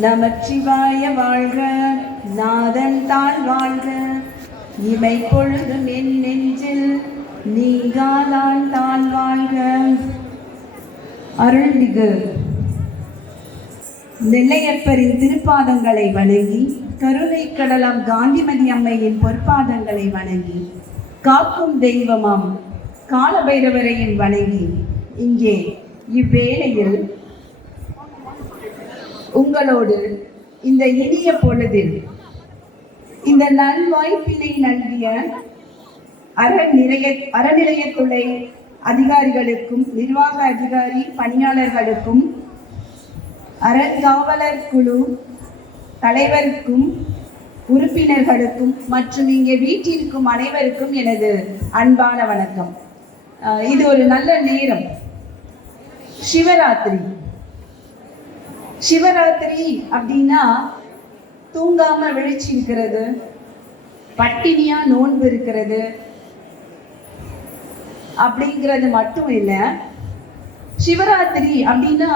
நமச்சிவாய வாழ்க, நாதன் தாழ் வாழ்க, இமை பொழுதும் என் நெஞ்சில் நீங்காதான் தாழ் வாழ்க. அருள்மிகு நெல்லையப்பரின் திருப்பாதங்களை வணங்கி, கருணை கடலாம் காந்திமதி அம்மையின் பொற்பாதங்களை வணங்கி, காக்கும் தெய்வமாம் காலபைரவரையும் வணங்கி, இங்கே இவ்வேளையில் உங்களோடு இந்த இனிய பொழுதில் இந்த நல்வாய்ப்பினை நல்கிய அறநிலையத்துறை அதிகாரிகளுக்கும், நிர்வாக அதிகாரி பணியாளர்களுக்கும், அறங்காவலர் குழு தலைவருக்கும், உறுப்பினர்களுக்கும் மற்றும் இங்கே வீட்டிற்கும் அனைவருக்கும் எனது அன்பான வணக்கம். இது ஒரு நல்ல நேரம். சிவராத்திரி அப்படின்னா தூங்காம விழிச்சு இருக்கிறது, பட்டினியா நோன்பு இருக்கிறது அப்படிங்கிறது மட்டும் இல்லை. சிவராத்திரி அப்படின்னா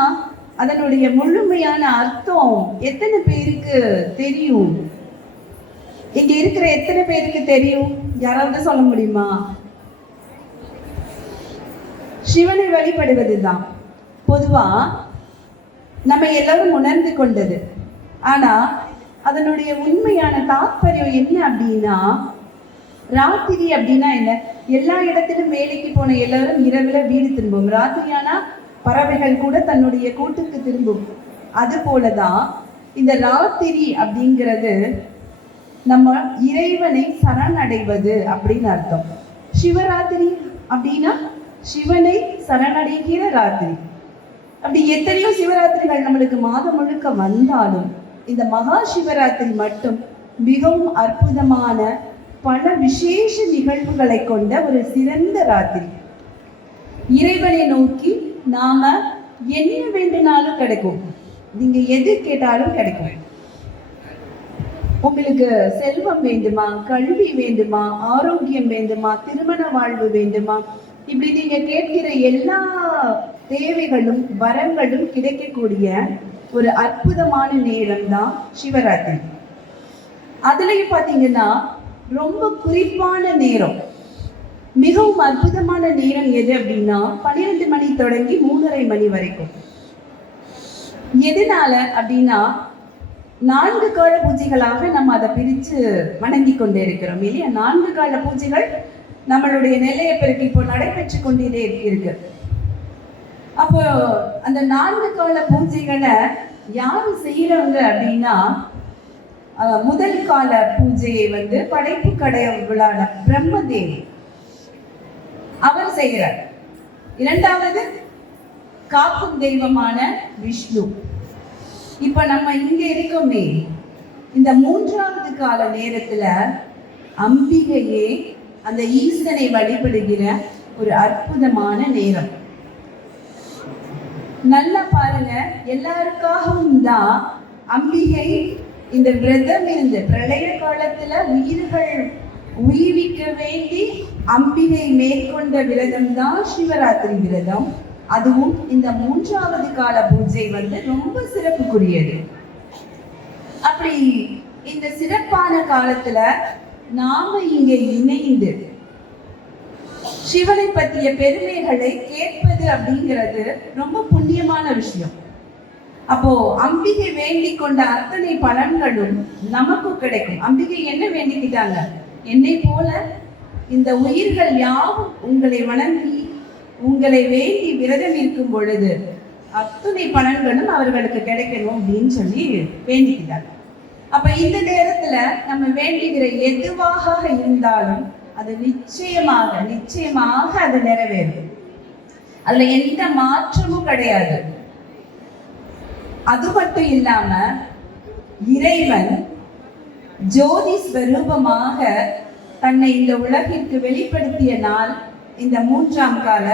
அதனுடைய முழுமையான அர்த்தம் எத்தனை பேருக்கு தெரியும்? இங்க இருக்கிற எத்தனை பேருக்கு தெரியும்? யாராவது சொல்ல முடியுமா? சிவனை வழிபடுவதுதான் பொதுவா நம்ம எல்லாரும் உணர்ந்து கொண்டது. ஆனா அதனுடைய உண்மையான தாற்பயம் என்ன அப்படின்னா, ராத்திரி அப்படின்னா என்ன? எல்லா இடத்திலும் வேலைக்கு போன எல்லாரும் இரவுல வீடு திரும்பும். ராத்திரியானா பறவைகள் கூட தன்னுடைய கூட்டுக்கு திரும்பும். அது போலதான் இந்த ராத்திரி அப்படிங்கிறது நம்ம இறைவனை சரணடைவது அப்படின்னு அர்த்தம். சிவராத்திரி அப்படின்னா சிவனை சரணடைகிற ராத்திரி. அப்படி எத்தனையோ சிவராத்திரிகள் நம்மளுக்கு மாதம் முழுக்க வந்தாலும் இந்த மகா சிவராத்திரி மட்டும் மிகவும் அற்புதமான பல விசேஷ நிகழ்வுகளை கொண்ட ஒரு சிறந்த ராத்திரி. இறைவனை நோக்கி நாம என்ன வேண்டுனாலும் கிடைக்கும். நீங்க எது கேட்டாலும் கிடைக்கும். உங்களுக்கு செல்வம் வேண்டுமா, கல்வி வேண்டுமா, ஆரோக்கியம் வேண்டுமா, திருமண வாழ்வு வேண்டுமா, இப்படி நீங்க கேட்கிற எல்லா தேவைகளும் வரங்களும் கிடைக்கக்கூடிய ஒரு அற்புதமான நேரம் தான் சிவராத்திரி. அதுலயும் பாத்தீங்கன்னா ரொம்ப குறிப்பான நேரம், மிகவும் அற்புதமான நேரம் எது அப்படின்னா 12 மணி தொடங்கி 3:30 மணி வரைக்கும். எதனால அப்படின்னா 4 கால பூஜைகளாக நம்ம அதை பிரித்து வணங்கி கொண்டே இருக்கிறோம் இல்லையா? 4 கால பூஜைகள் நம்மளுடைய நெல்லையப்பருக்கு இப்போ நடைபெற்று கொண்டே இருக்கு. அப்போ அந்த 4 கால பூஜைகளை யாரு செய்யறவங்க அப்படின்னா, முதல் கால பூஜையை படைப்பு கடவுளான பிரம்மதேவி அவர் செய்கிறார். 2வது காக்கும் தெய்வமான விஷ்ணு. இப்ப நம்ம இங்க இருக்கோமே, இந்த 3வது கால நேரத்துல அம்பிகையே அந்த ஈசனை வழிபடுகிற ஒரு அற்புதமான நேரம். நல்லா பாருங்க, எல்லாருக்காகவும் தான் அம்பிகை இந்த விரதம் இருந்து பிரளய காலத்துல உயிர்கள் உயிர்விக்க வேண்டி அம்பிகை மேற்கொண்ட விரதம் தான் சிவராத்திரி விரதம். அதுவும் இந்த 3வது கால பூஜை ரொம்ப சிறப்புக்குரியது. அப்படி இந்த சிறப்பான காலத்துல நாம இங்க இணைந்து சிவனை பற்றிய பெருமைகளை கேட்பது அப்படிங்கிறது ரொம்ப புண்ணியமான விஷயம். அப்போ அம்பிகை வேண்டிக் கொண்ட அத்தனை பலன்களும் நமக்கும் கிடைக்கும். அம்பிகை என்ன வேண்டிக்கிட்டாங்க? என்னை போல இந்த உயிர்கள் யாவும் உங்களை வணங்கி உங்களை வேண்டி விரதம் இருக்கும் பொழுது அத்தனை பலன்களும் அவர்களுக்கு கிடைக்கணும் அப்படின்னு சொல்லி வேண்டிக்கிட்டாங்க. அப்ப இந்த நேரத்துல நம்ம வேண்டுகிற எதுவாக இருந்தாலும் அது நிச்சயமாக அது நிறைவேறும். அதுல எந்த மாற்றமும் கிடையாது. அது மட்டும் இல்லாம இறைவன் ஜோதி ஸ்வரூபமாக தன்னை இந்த உலகிற்கு வெளிப்படுத்திய நாள் இந்த 3ஆம் கால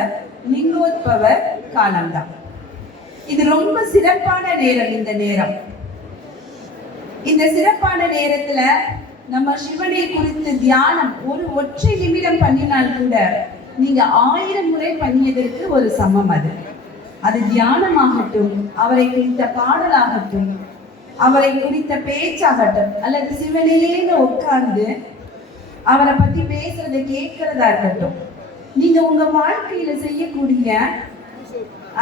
லிங்கோத்பவ காலம்தான். இது ரொம்ப சிறப்பான நேரம். இந்த சிறப்பான நேரத்துல நம்ம சிவனை குறித்து தியானம் ஒரு ஒற்றை நிமிடம் பண்ணினால் கூட நீங்க 1000 முறை பண்ணியதற்கு ஒரு சமம். அது தியானமாகட்டும், அவரை குறித்த பாடலாகட்டும், அவரை குறித்த பேச்சாகட்டும் அல்லது சிவனையேன்னு உட்கார்ந்து அவரை பத்தி பேசுறதை கேட்கறதா இருக்கட்டும், நீங்க உங்க வாழ்க்கையில செய்யக்கூடிய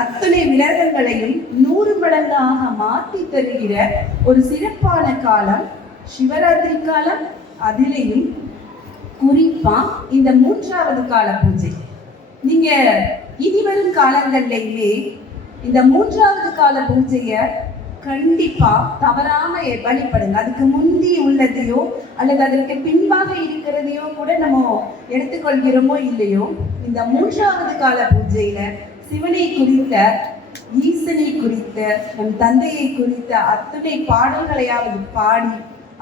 அத்தனை விரதங்களையும் 100 மடங்காக மாற்றி தருகிற ஒரு சிறப்பான காலம் சிவராத்திரி காலம். அதிலையும் குறிப்பா இந்த 3வது கால பூஜை. நீங்க இனிவரும் காலங்கள்லயுமே இந்த 3வது கால பூஜைய கண்டிப்பா தவறாம வழிபடுங்க. அதுக்கு முந்தி உள்ளதையோ அல்லது அதற்கு பின்பாக இருக்கிறதையோ கூட நம்ம எடுத்துக்கொள்கிறோமோ இல்லையோ, இந்த 3வது கால பூஜையில சிவனை குறித்த, ஈசனை குறித்த, நம் தந்தையை குறித்த அத்தனை பாடல்களையாவது பாடி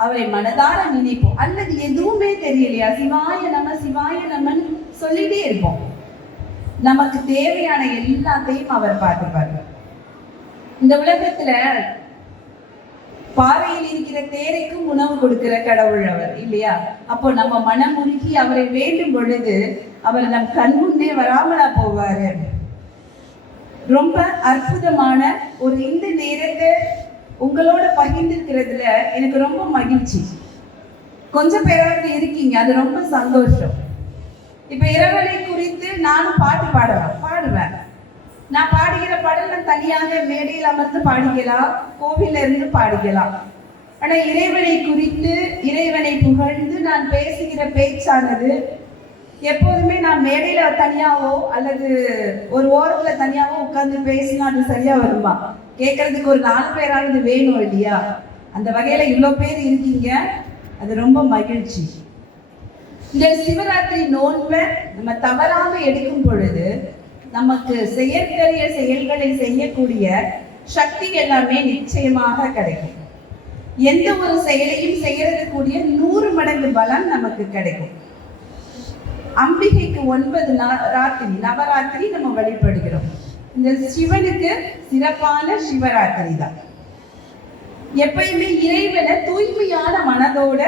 அவரை மனதார நினைப்போம். அல்லது எதுவுமே தெரியலையா, சிவாய நம சிவாய நமன் சொல்லிட்டே இருப்போம். நமக்கு தேவையான எல்லாத்தையும் அவர் பார்த்துப்பார். இந்த உலகத்துல பாறையில் இருக்கிற தேரைக்கும் உணவு கொடுக்கிற கடவுள் அவர் இல்லையா? அப்போ நம்ம மனமுருகி அவரை வேண்டும் பொழுது அவர் நம் கண் முன்னே வராமலா போவாரு. ரொம்ப அற்புதமான ஒரு இந்த நேரத்தை உங்களோட பகிர்ந்திருக்கிறதுல எனக்கு ரொம்ப மகிழ்ச்சி. கொஞ்சம் பேராவது இருக்கீங்க, அது ரொம்ப சந்தோஷம். இப்ப இரவலை குறித்து நானும் பாட்டு பாடுவேன். நான் பாடுகிற பாடல் நான் தனியாக மேடையில் அமர்ந்து பாடிக்கலாம், கோவில இருந்து பாடிக்கலாம். ஆனா இறைவனை குறித்து, இறைவனை புகழ்ந்து நான் பேசுகிற பேச்சானது எப்போதுமே நான் மேடையில தனியாவோ அல்லது ஒரு ஓரத்துல தனியாவோ உட்கார்ந்து பேசினா அது சரியா வருமா? கேட்கறதுக்கு ஒரு 4 பேராவது வேணும் இல்லையா? அந்த வகையில இவ்வளவு பேர் இருக்கீங்க, அது ரொம்ப மகிழ்ச்சி. இந்த சிவராத்திரி நோன்பை நம்ம தவறாம எடுக்கும் பொழுது நமக்கு செயற்கரிய செயல்களை செய்யக்கூடிய சக்தி எல்லாமே நிச்சயமாக கிடைக்கும். எந்த ஒரு செயலையும் செய்யறது கூடிய 100 மடங்கு பலம் நமக்கு கிடைக்கும். அம்பிகைக்கு 9 ராத்திரி நவராத்திரி நம்ம வழிபடுகிறோம். இந்த சிவனுக்கு சிறப்பான சிவராத்திரி தான். எப்பயுமே இறைவனை தூய்மையான மனதோட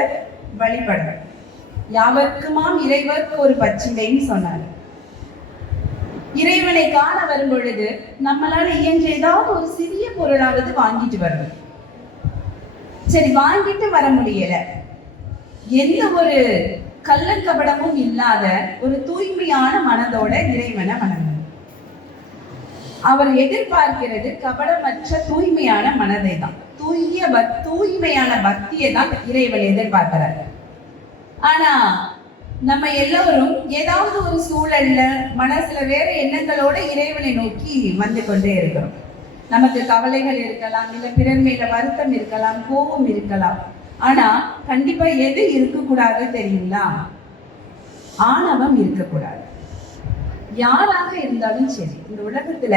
வழிபடுறோம். யாவர்க்குமாம் இறைவர்க்கு ஒரு பச்சிலைன்னு சொன்னார். இறைவனை காண வரும் பொழுது நம்மளால இயன்ற ஏதாவது ஒரு சிறிய பொருளாவது வாங்கிட்டு வரணும். சரி, வாங்கிட்டு வர முடியல, எந்த ஒரு கள்ளக்கபடமும் இல்லாத ஒரு தூய்மையான மனதோட இறைவனை வணங்கணும். அவர் எதிர்பார்க்கிறது கபடமற்ற தூய்மையான மனதை தான், தூய்மையான பக்தியை தான் இறைவன் எதிர்பார்க்கிறார். ஆனா நம்ம எல்லோரும் ஏதாவது ஒரு சூழல்ல மனசுல வேற எண்ணங்களோட இறைவனை நோக்கி வந்து கொண்டே இருக்கிறோம். நமக்கு கவலைகள் இருக்கலாம், இல்ல பிறர் மேல வருத்தம் இருக்கலாம், கோபம் இருக்கலாம். ஆனா கண்டிப்பா எது இருக்கக்கூடாது தெரியுங்களா? ஆணவம் இருக்கக்கூடாது. யாராக இருந்தாலும் சரி, இந்த உலகத்துல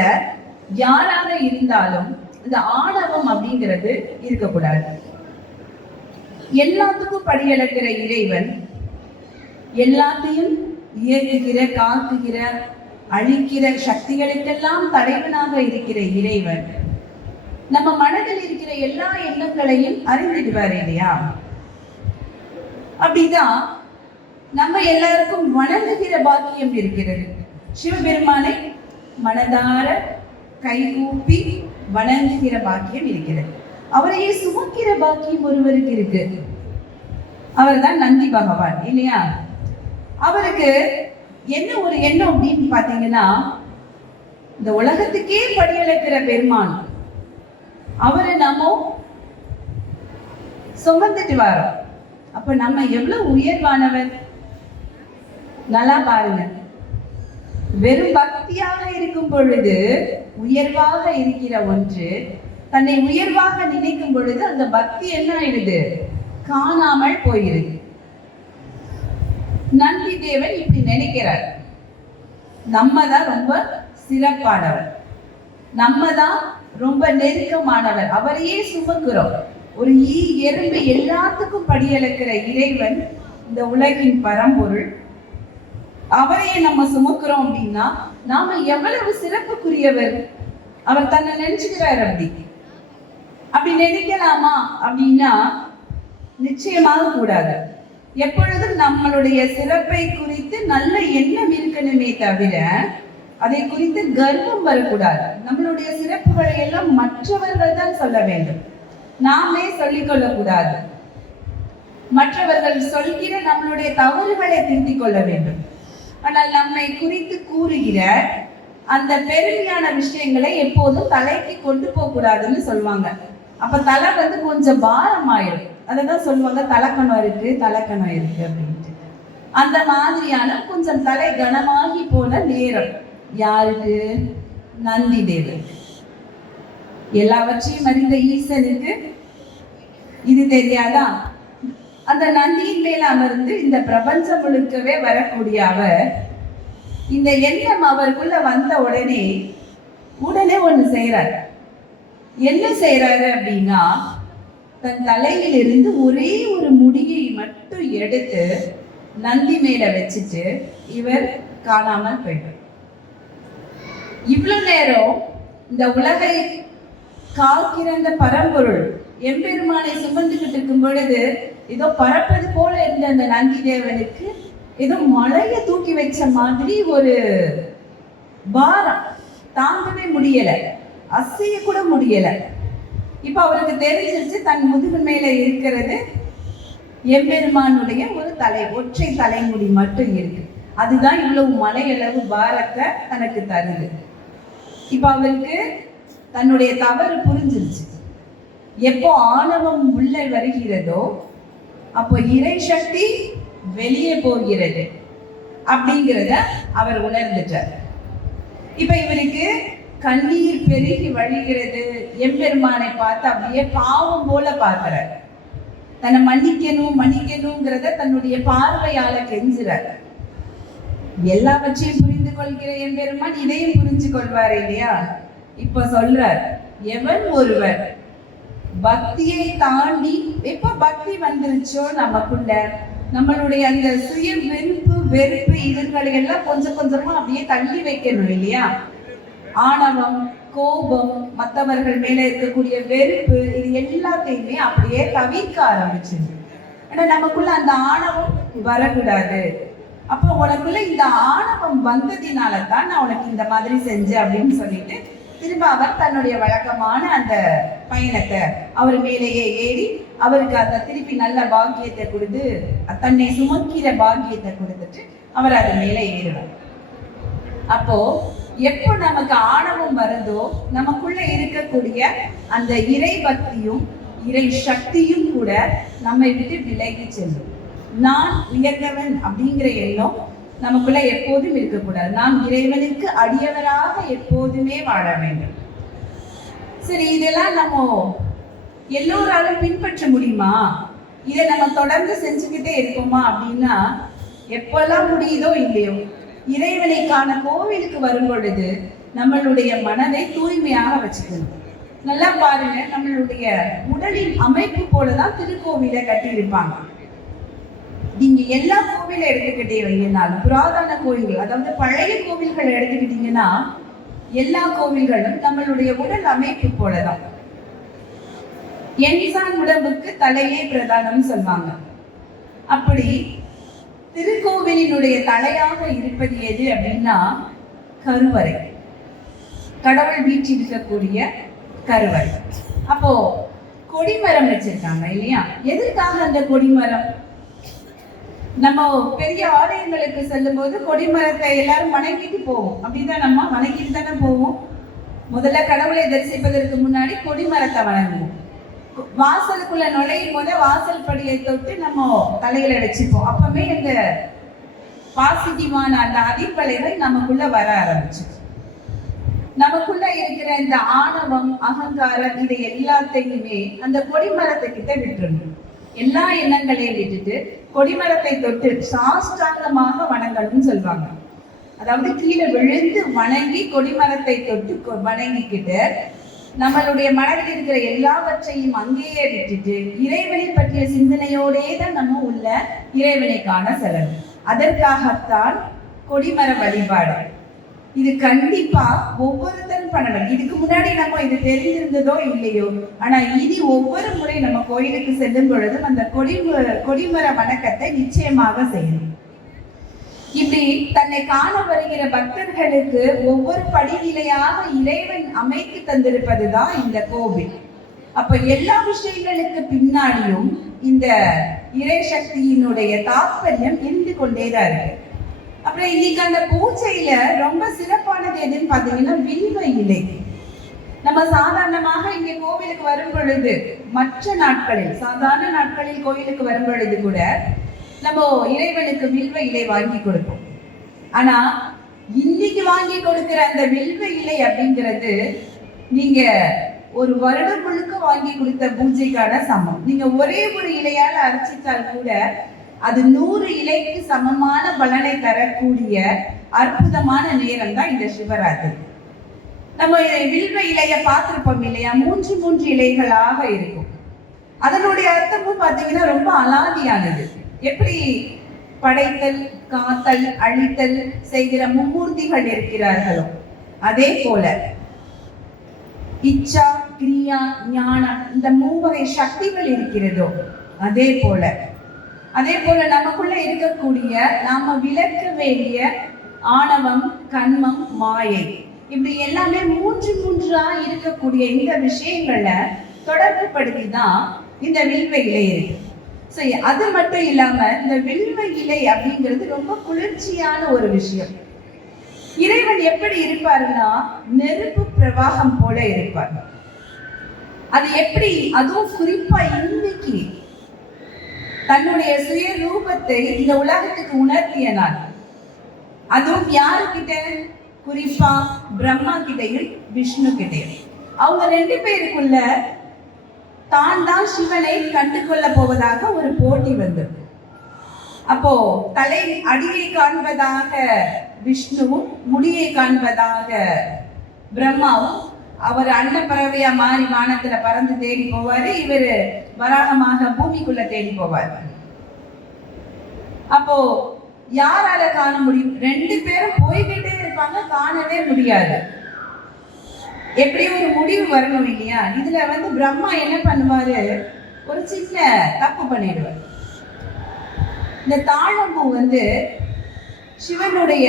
யாராக இருந்தாலும் இந்த ஆணவம் அப்படிங்கிறது இருக்கக்கூடாது. எல்லாத்துக்கும் படியளக்கிற இறைவன், எல்லாத்தையும் இயக்குகிற, காக்குகிற, அழிக்கிற சக்திகளுக்கெல்லாம் தலைவனாக இருக்கிற இறைவன் நம்ம மனதில் இருக்கிற எல்லா எண்ணங்களையும் அறிந்திடுவார் இல்லையா? அப்படிதான் நம்ம எல்லாருக்கும் வணங்குகிற பாக்கியம் இருக்கிறது. சிவபெருமானை மனதார கைகூப்பி வணங்குகிற பாக்கியம் இருக்கிறது. அவரையே சுமக்கிற பாக்கியம் ஒருவருக்கு இருக்கு. அவர் தான் நந்தி பகவான் இல்லையா? அவருக்கு என்ன ஒரு எண்ணம் அப்படின்னு பாத்தீங்கன்னா, இந்த உலகத்துக்கே படியளக்கிற பெருமான் அவரை நாம சுமந்துட்டு வரோம். அப்ப நம்ம எவ்வளவு உயர்வானவர் நல்லா பாருங்க. வெறும் பக்தியாக இருக்கும் பொழுது உயர்வாக இருக்கிற ஒன்று தன்னை உயர்வாக நினைக்கும் பொழுது அந்த பக்தி என்ன ஆயிடுது? காணாமல் போயிருது. நந்தி தேவன் இப்படி நினைக்கிறார், நம்ம தான் ரொம்ப சிறப்பானவர், நம்ம தான் ரொம்ப நெருக்கமானவர், அவரையே சுமக்கிறோம். ஒரு எறும்பு எல்லாத்துக்கும் படியளக்கிற இறைவன், இந்த உலகின் பரம்பொருள், அவரையே நம்ம சுமக்கிறோம் அப்படின்னா நாம எவ்வளவு சிறப்புக்குரியவர். அவர் தன்னை நினைச்சுக்கிறார். அப்படி நினைக்கலாமா அப்படின்னா நிச்சயமாக கூடாது. எப்பொழுதும் நம்மளுடைய சிறப்பை குறித்து நல்ல எண்ணம் இருக்கணுமே தவிர அதை குறித்து கர்வம் வரக்கூடாது. நம்மளுடைய சிறப்புகளை எல்லாம் மற்றவர்கள் தான் சொல்ல வேண்டும். நாமே சொல்லிக் கொள்ளக்கூடாது. மற்றவர்கள் சொல்கிற நம்மளுடைய தவறுகளை திருத்திக் கொள்ள வேண்டும். ஆனால் நம்மை குறித்து கூறுகிற அந்த பெருமையான விஷயங்களை எப்போதும் தலைக்கு கொண்டு போக கூடாதுன்னு சொல்லுவாங்க. அப்ப தலை கொஞ்சம் பாரம் ஆயிடும். அதான் சொல்லுவாங்க, தலைக்கணம் இருக்கு அப்படின்ட்டு. அந்த மாதிரியான கொஞ்சம் தலை கனமாகி போன நேரம் யாருக்கு? நந்தி தேவருக்கு. எல்லாவற்றையும் அறிந்த ஈசனுக்கு இது தெரியாதா? அந்த நந்தியின் மேல அமர்ந்து இந்த பிரபஞ்சம் முழுக்கவே வரக்கூடிய அவர், இந்த எண்ணம் அவருக்குள்ள வந்த உடனே ஒண்ணு செய்யறாரு. என்ன செய்யறாரு அப்படின்னா, தன் தலையில் இருந்து ஒரே ஒரு முடியை மட்டும் எடுத்து நந்தி மேல வச்சுட்டு இவர் காணாமல் போயிட்டார். இவ்வளவு நேரம் இந்த உலகை காக்கிற அந்த பரம்பொருள் எம்பெருமானை சுமந்துகிட்டு இருக்கும் பொழுது ஏதோ பறப்பது போல இருந்த அந்த நந்தி தேவனுக்கு ஏதோ மலையை தூக்கி வச்ச மாதிரி ஒரு பாரம், தாங்கவே முடியல, அசைய கூட முடியல. இப்ப அவருக்கு தெரிஞ்சிருச்சு தன் முதுகு மேல இருக்கிறது எம்பெருமானுடைய ஒரு ஒற்றை தலைமுடி மட்டும் இருக்கு. அதுதான் இவ்வளவு மலையளவு பாரத்தை தனக்கு தருது. இப்ப அவருக்கு தன்னுடைய தவறு புரிஞ்சிருச்சு. எப்போ ஆணவம் உள்ளே வருகிறதோ அப்போ இறை சக்தி வெளியே போகிறது அப்படிங்கிறத அவர் உணர்ந்துட்டார். இப்ப இவருக்கு கண்ணீர் பெருகி வழிகிறது. எம்பெருமானை பார்த்து அப்படியே பாவம் போல பார்க்கிறார். தன்னை மன்னிக்கணுங்கிறத தன்னுடைய பார்வையால கெஞ்சுறார். எல்லாவற்றையும் புரிந்து கொள்கிற எம்பெருமான் இதையும் புரிஞ்சு கொள்வார் இல்லையா? இப்ப சொல்றார், எவன் ஒருவர் பக்தியை தாண்டி எப்ப பக்தி வந்துருச்சோ நமக்குள்ள நம்மளுடைய அந்த சுய வெறுப்பு இதுகளை எல்லாம் கொஞ்சம் கொஞ்சமா அப்படியே தள்ளி வைக்கணும் இல்லையா? ஆணவம், கோபம், மற்றவர்கள் மேல இருக்கக்கூடிய வெறுப்பு, இது எல்லாத்தையுமே அப்படியே தவிர்க்க ஆரம்பிச்சிருது. ஆனா நமக்குள்ள அந்த ஆணவம் வரக்கூடாது. அப்போ உனக்குள்ள இந்த ஆணவம் வந்ததினால தான் நான் உனக்கு இந்த மாதிரி செஞ்சேன் அப்படின்னு சொல்லிட்டு திரும்ப அவர் தன்னுடைய வழக்கமான அந்த பயணத்தை அவர் மேலேயே ஏறி அவருக்கு அந்த திருப்பி நல்ல பாக்கியத்தை கொடுத்து தன்னை சுமக்கிற பாக்கியத்தை கொடுத்துட்டு அவர் அது மேலே ஏறுவார். அப்போ எப்போ நமக்கு ஆணவம் வருதோ நமக்குள்ள இருக்கக்கூடிய அந்த இறை பக்தியும் இறை சக்தியும் கூட நம்மை விட்டு விலகி செல்லும். நான் உயர்ந்தவன் அப்படிங்கிற எண்ணம் நமக்குள்ள எப்போதும் இருக்கக்கூடாது. நாம் இறைவனுக்கு அடியவராக எப்போதுமே வாழ வேண்டும். சரி, இதெல்லாம் நம்ம எல்லோராலும் பின்பற்ற முடியுமா? இதை நம்ம தொடர்ந்து செஞ்சுக்கிட்டே இருப்போமா அப்படின்னா, எப்பெல்லாம் முடியுதோ இல்லையோ இறைவனைக்கான கோவிலுக்கு வரும் பொழுது நம்மளுடைய மனதை தூய்மையாக வச்சுக்கணும். நல்லா பாருங்க, நம்மளுடைய உடலின் அமைப்பு போலதான் திருக்கோவிலை கட்டியிருப்பாங்க. நீங்க எல்லா கோவிலை எடுத்துக்கிட்டீங்கன்னாலும் புராதன கோயில்கள், அதாவது பழைய கோவில்களை எடுத்துக்கிட்டீங்கன்னா எல்லா கோவில்களும் நம்மளுடைய உடல் அமைப்பு போலதான். என்சான் உடம்புக்கு தலையே பிரதானம் சொல்வாங்க. அப்படி திருக்கோவிலினுடைய தலையாக இருப்பது எது அப்படின்னா கருவறை, கடவுள் வீற்றிருக்கக்கூடிய கருவறை. அப்போ கொடிமரம் வச்சிருக்காங்க இல்லையா? எதற்காக அந்த கொடிமரம்? நம்ம பெரிய ஆலயங்களுக்கு செல்லும் போது கொடிமரத்தை எல்லாரும் வணங்கிட்டு போவோம். அப்படிதான் நம்ம வணங்கிட்டு தானே போவோம். முதல்ல கடவுளை தரிசிப்பதற்கு முன்னாடி கொடிமரத்தை வணங்குவோம். வாசலுக்குள்ள நுழையும் போது வாசல் படியை தொட்டு நம்ம தலைகளை வச்சுப்போம். அப்பவே இந்த பாசிட்டிவான அந்த அதிர்வலைகள் நமக்குள்ள வர ஆரம்பிச்சு. நமக்குள்ள இருக்கிற இந்த ஆணவம், அகங்காரம், இதை எல்லாத்தையுமே அந்த கொடிமரத்தை கிட்ட விட்டுறணும். எல்லா எண்ணங்களையும் விட்டுட்டு கொடிமரத்தை தொட்டு சாஷ்டாங்கமாக வணங்கணும்னு சொல்லுவாங்க. அதாவது கீழே விழுந்து வணங்கி கொடிமரத்தை தொட்டு வணங்கிக்கிட்டு நம்மளுடைய மனதில் இருக்கிற எல்லாவற்றையும் அங்கேயே விட்டுட்டு இறைவனை பற்றிய சிந்தனையோடே தான் நம்ம உள்ள இறைவனை காண செல்லணும். அதற்காகத்தான் கொடிமர வழிபாடு. இது கண்டிப்பா ஒவ்வொருத்தரும் பண்ணணும். இதுக்கு முன்னாடி நம்ம இது தெரிஞ்சிருந்ததோ இல்லையோ, ஆனா இனி ஒவ்வொரு முறை நம்ம கோயிலுக்கு செல்லும் பொழுதும் அந்த கொடிமர வணக்கத்தை நிச்சயமாக செய்யணும். இப்படி தன்னை காண வருகிற பக்தர்களுக்கு ஒவ்வொரு படிநிலையாக இறைவன் அமைத்து தந்திருப்பதுதான் இந்த கோவில். அப்ப எல்லா விஷயங்களுக்கு பின்னாடியும் இந்த இறை சக்தியினுடைய தாற்பயம் இருந்து கொண்டேதான் இருக்கு. அப்புறம் இன்னைக்கு அந்த பூஜையில ரொம்ப சிறப்பானது எதுன்னு பாத்தீங்கன்னா வில்வ இலை. நம்ம சாதாரணமாக இங்க கோவிலுக்கு வரும் பொழுது, மற்ற நாட்களில், சாதாரண நாட்களில் கோவிலுக்கு வரும் பொழுது கூட நம்ம இறைவனுக்கு வில்வ இலை வாங்கி கொடுப்போம். ஆனா இன்னைக்கு வாங்கி கொடுக்கிற அந்த வில்வ இலை அப்படிங்கிறது நீங்க ஒரு வருடம் முழுக்க வாங்கி கொடுத்த பூஜைக்கான சமம். நீங்க ஒரே ஒரு இலையால அர்ச்சித்தால் கூட அது 100 இலைக்கு சமமான பலனை தரக்கூடிய அற்புதமான நேரம் தான் இந்த சிவராத்திரி. நம்ம வில்வ இலைய பார்த்திருப்போம் இல்லையா? 3 இலைகளாக இருக்கும். அதனுடைய அர்த்தமும் பார்த்தீங்கன்னா ரொம்ப அலாதியானது. எப்படி படைத்தல், காத்தல், அழித்தல் செய்கிற மும்மூர்த்திகள் இருக்கிறார்களோ அதே போல இச்சா, கிரியா, ஞானம், இந்த 3 வகை சக்திகள் இருக்கிறதோ அதே போல நமக்குள்ள இருக்கக்கூடிய நாம விளக்க வேண்டிய ஆணவம், கண்மம், மாயை, இப்படி எல்லாமே 3 இருக்கக்கூடிய இந்த விஷயங்களை தொடர்பு படுத்தி தான் இந்த வில்வ இலை இருக்கு. ஸோ அது மட்டும் இல்லாம இந்த வில்வ இலை அப்படிங்கிறது ரொம்ப குளிர்ச்சியான ஒரு விஷயம். இறைவன் எப்படி இருப்பாருன்னா நெருப்பு பிரவாகம் போல இருப்பார். அது எப்படி, அதுவும் குறிப்பா இன்னைக்கு தன்னுடைய சுய ரூபத்தை இந்த உலகத்துக்கு உணர்த்திய நாள். அதுவும் யாருக்கிட்ட? குறிப்பா பிரம்மா கிட்டையும் விஷ்ணு கிட்டையும். அவங்க 2 பேருக்குள்ள தான் சிவனை கண்டு கொள்ள போவதாக ஒரு போட்டி வந்தது. அப்போ தலை அடியை காண்பதாக விஷ்ணுவும், முடியை காண்பதாக பிரம்மாவும், அவர் அன்னப்பறவையா மாறி வானத்துல பறந்து தேடி போவாரு, இவர் வராகமாக பூமிக்குள்ள தேடி போவார். அப்போ யாரால காண முடியும்? 2 பேரும் போய்கிட்டே இருப்பாங்க, காணவே முடியாது. எப்படி ஒரு முடிவு வரணும் இல்லையா? இதுல பிரம்மா என்ன பண்ணுவாரு, ஒரு சின்ன தப்பு பண்ணிடுவார். இந்த தாழம்பூ சிவனுடைய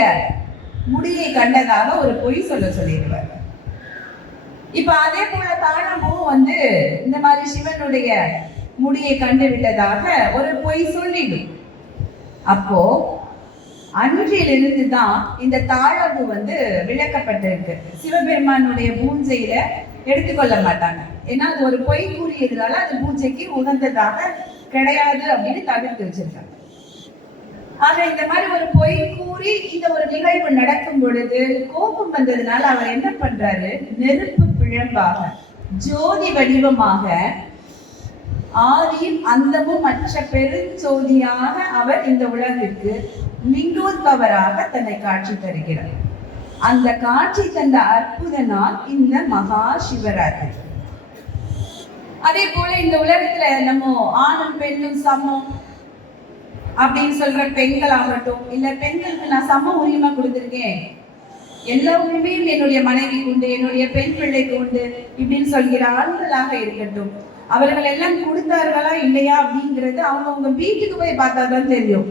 முடியை கண்டதாக ஒரு பொய் சொல்லிடுவார். இப்ப அதே போல தாழம்பூ இந்த மாதிரி சிவனுடைய முடியை கண்டு விட்டதாக ஒரு பொய் சொல்லிடும். அப்போ அன்றிலிருந்து தான் இந்த தாழம்பூ விளக்கப்பட்டிருக்கு. சிவபெருமானுடைய பூஜையில எடுத்துக்கொள்ள மாட்டாங்க. ஏன்னா அது ஒரு பொய் கூறியதுனால அது பூஜைக்கு உகந்ததாக கிடையாது அப்படின்னு தவிர்த்து வச்சிருக்காங்க. ஆக இந்த மாதிரி ஒரு பொய் கூறி இந்த ஒரு நிகழ்வு நடக்கும் பொழுது கோபம் வந்ததுனால அவர் என்ன பண்றாரு, நெருப்பு பிழம்பாக, ஜோதி வடிவமாக, ஆதியும் அந்தமும் மற்ற பெருஞ்சோதியாக அவர் இந்த உலகிற்கு லிங்கோத்பவராக தன்னை காட்சி தருகிறார். அந்த காட்சி தந்த அற்புத நாள் இந்த மகா சிவராத்திரி. அதே போல இந்த உலகத்துல நம்ம ஆணும் பெண்ணும் சமம் அப்படின்னு சொல்ற பெண்கள் ஆகட்டும், இல்ல பெண்களுக்கு நான் சம உரிமை கொடுத்திருக்கேன், எல்லா உரிமையும் என்னுடைய மனைவிக்கு உண்டு, என்னுடைய பெண் பிள்ளைக்கு உண்டு இப்படின்னு சொல்கிற ஆண்களாக இருக்கட்டும், அவர்கள் எல்லாம் கொடுத்தார்களா இல்லையா அப்படிங்கிறது அவங்கவுங்க வீட்டுக்கு போய் பார்த்தாதான் தெரியும்.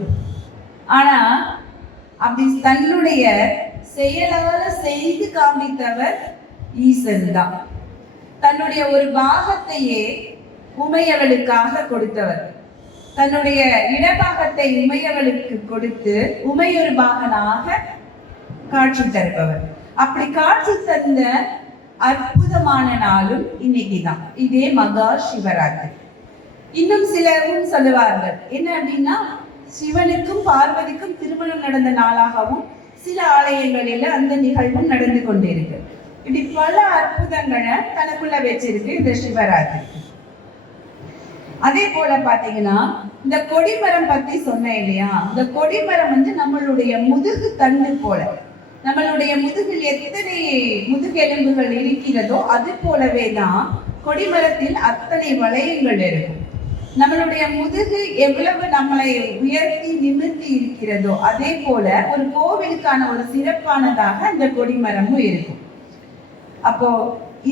ஆனா அப்படி தன்னுடைய செயலால செய்து காண்பித்தவர் ஈசன் தான். தன்னுடைய ஒரு பாகத்தையே உமையவளுக்காக கொடுத்தவர், தன்னுடைய இடபாகத்தை உமையவளுக்கு கொடுத்து உமையொரு பாகனாக காட்சி தருபவர். அப்படி காட்சி தந்த அற்புதமான நாளும் இன்னைக்கு தான். இதே மகா சிவராத்திரி. இன்னும் சிலரும் சொல்லுவார்கள் என்ன அப்படின்னா, சிவனுக்கும் பார்வதிக்கும் திருமணம் நடந்த நாளாகவும் சில ஆலயங்களில் அந்த நிகழ்வும் நடந்து கொண்டிருக்கு. இப்படி பல அற்புதங்களை தனக்குள்ள வச்சிருக்கு இந்த சிவராத்திரி. அதே போல பாத்தீங்கன்னா இந்த கொடிமரம் பத்தி சொன்னேன் இல்லையா? இந்த கொடிமரம் நம்மளுடைய முதுகு தண்டு போல, நம்மளுடைய முதுகில் எத்தனை முதுகெலும்புகள் இருக்கிறதோ அது போலவே தான் கொடிமரத்தில் அத்தனை வளையங்கள் இருக்கும். நம்மளுடைய முதுகு எவ்வளவு நம்மளை உயர்த்தி நிமிர்த்தி இருக்கிறதோ அதே போல ஒரு கோவிலுக்கான ஒரு சிறப்பானதாக அந்த கொடிமரமும் இருக்கும். அப்போ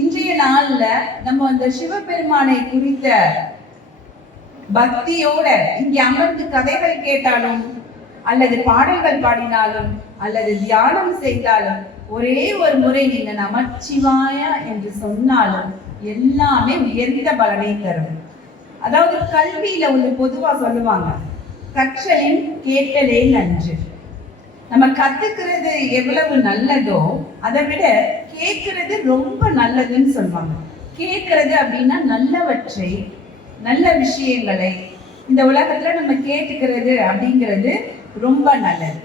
இன்றைய நாள்ல நம்ம அந்த சிவபெருமானை குறித்த பக்தியோட இங்கே அமர்ந்து கதைகள் கேட்டாலும், அல்லது பாடல்கள் பாடினாலும், அல்லது தியானம் செய்தாலும், ஒரே ஒரு முறை நீங்க நமச்சிவாய என்று சொன்னாலும் எல்லாமே உயர்ந்த பலனை தரும். அதாவது கல்வியில ஒன்று பொதுவா சொல்லுவாங்க, கற்றலின் கேட்டலே நன்று. நம்ம கத்துக்கிறது எவ்வளவு நல்லதோ அதை விட கேட்கறது ரொம்ப நல்லதுன்னு சொல்லுவாங்க. கேட்கறது அப்படின்னா நல்லவற்றை, நல்ல விஷயங்களை இந்த உலகத்துல நம்ம கேட்டுக்கிறது அப்படிங்கிறது ரொம்ப நல்லது.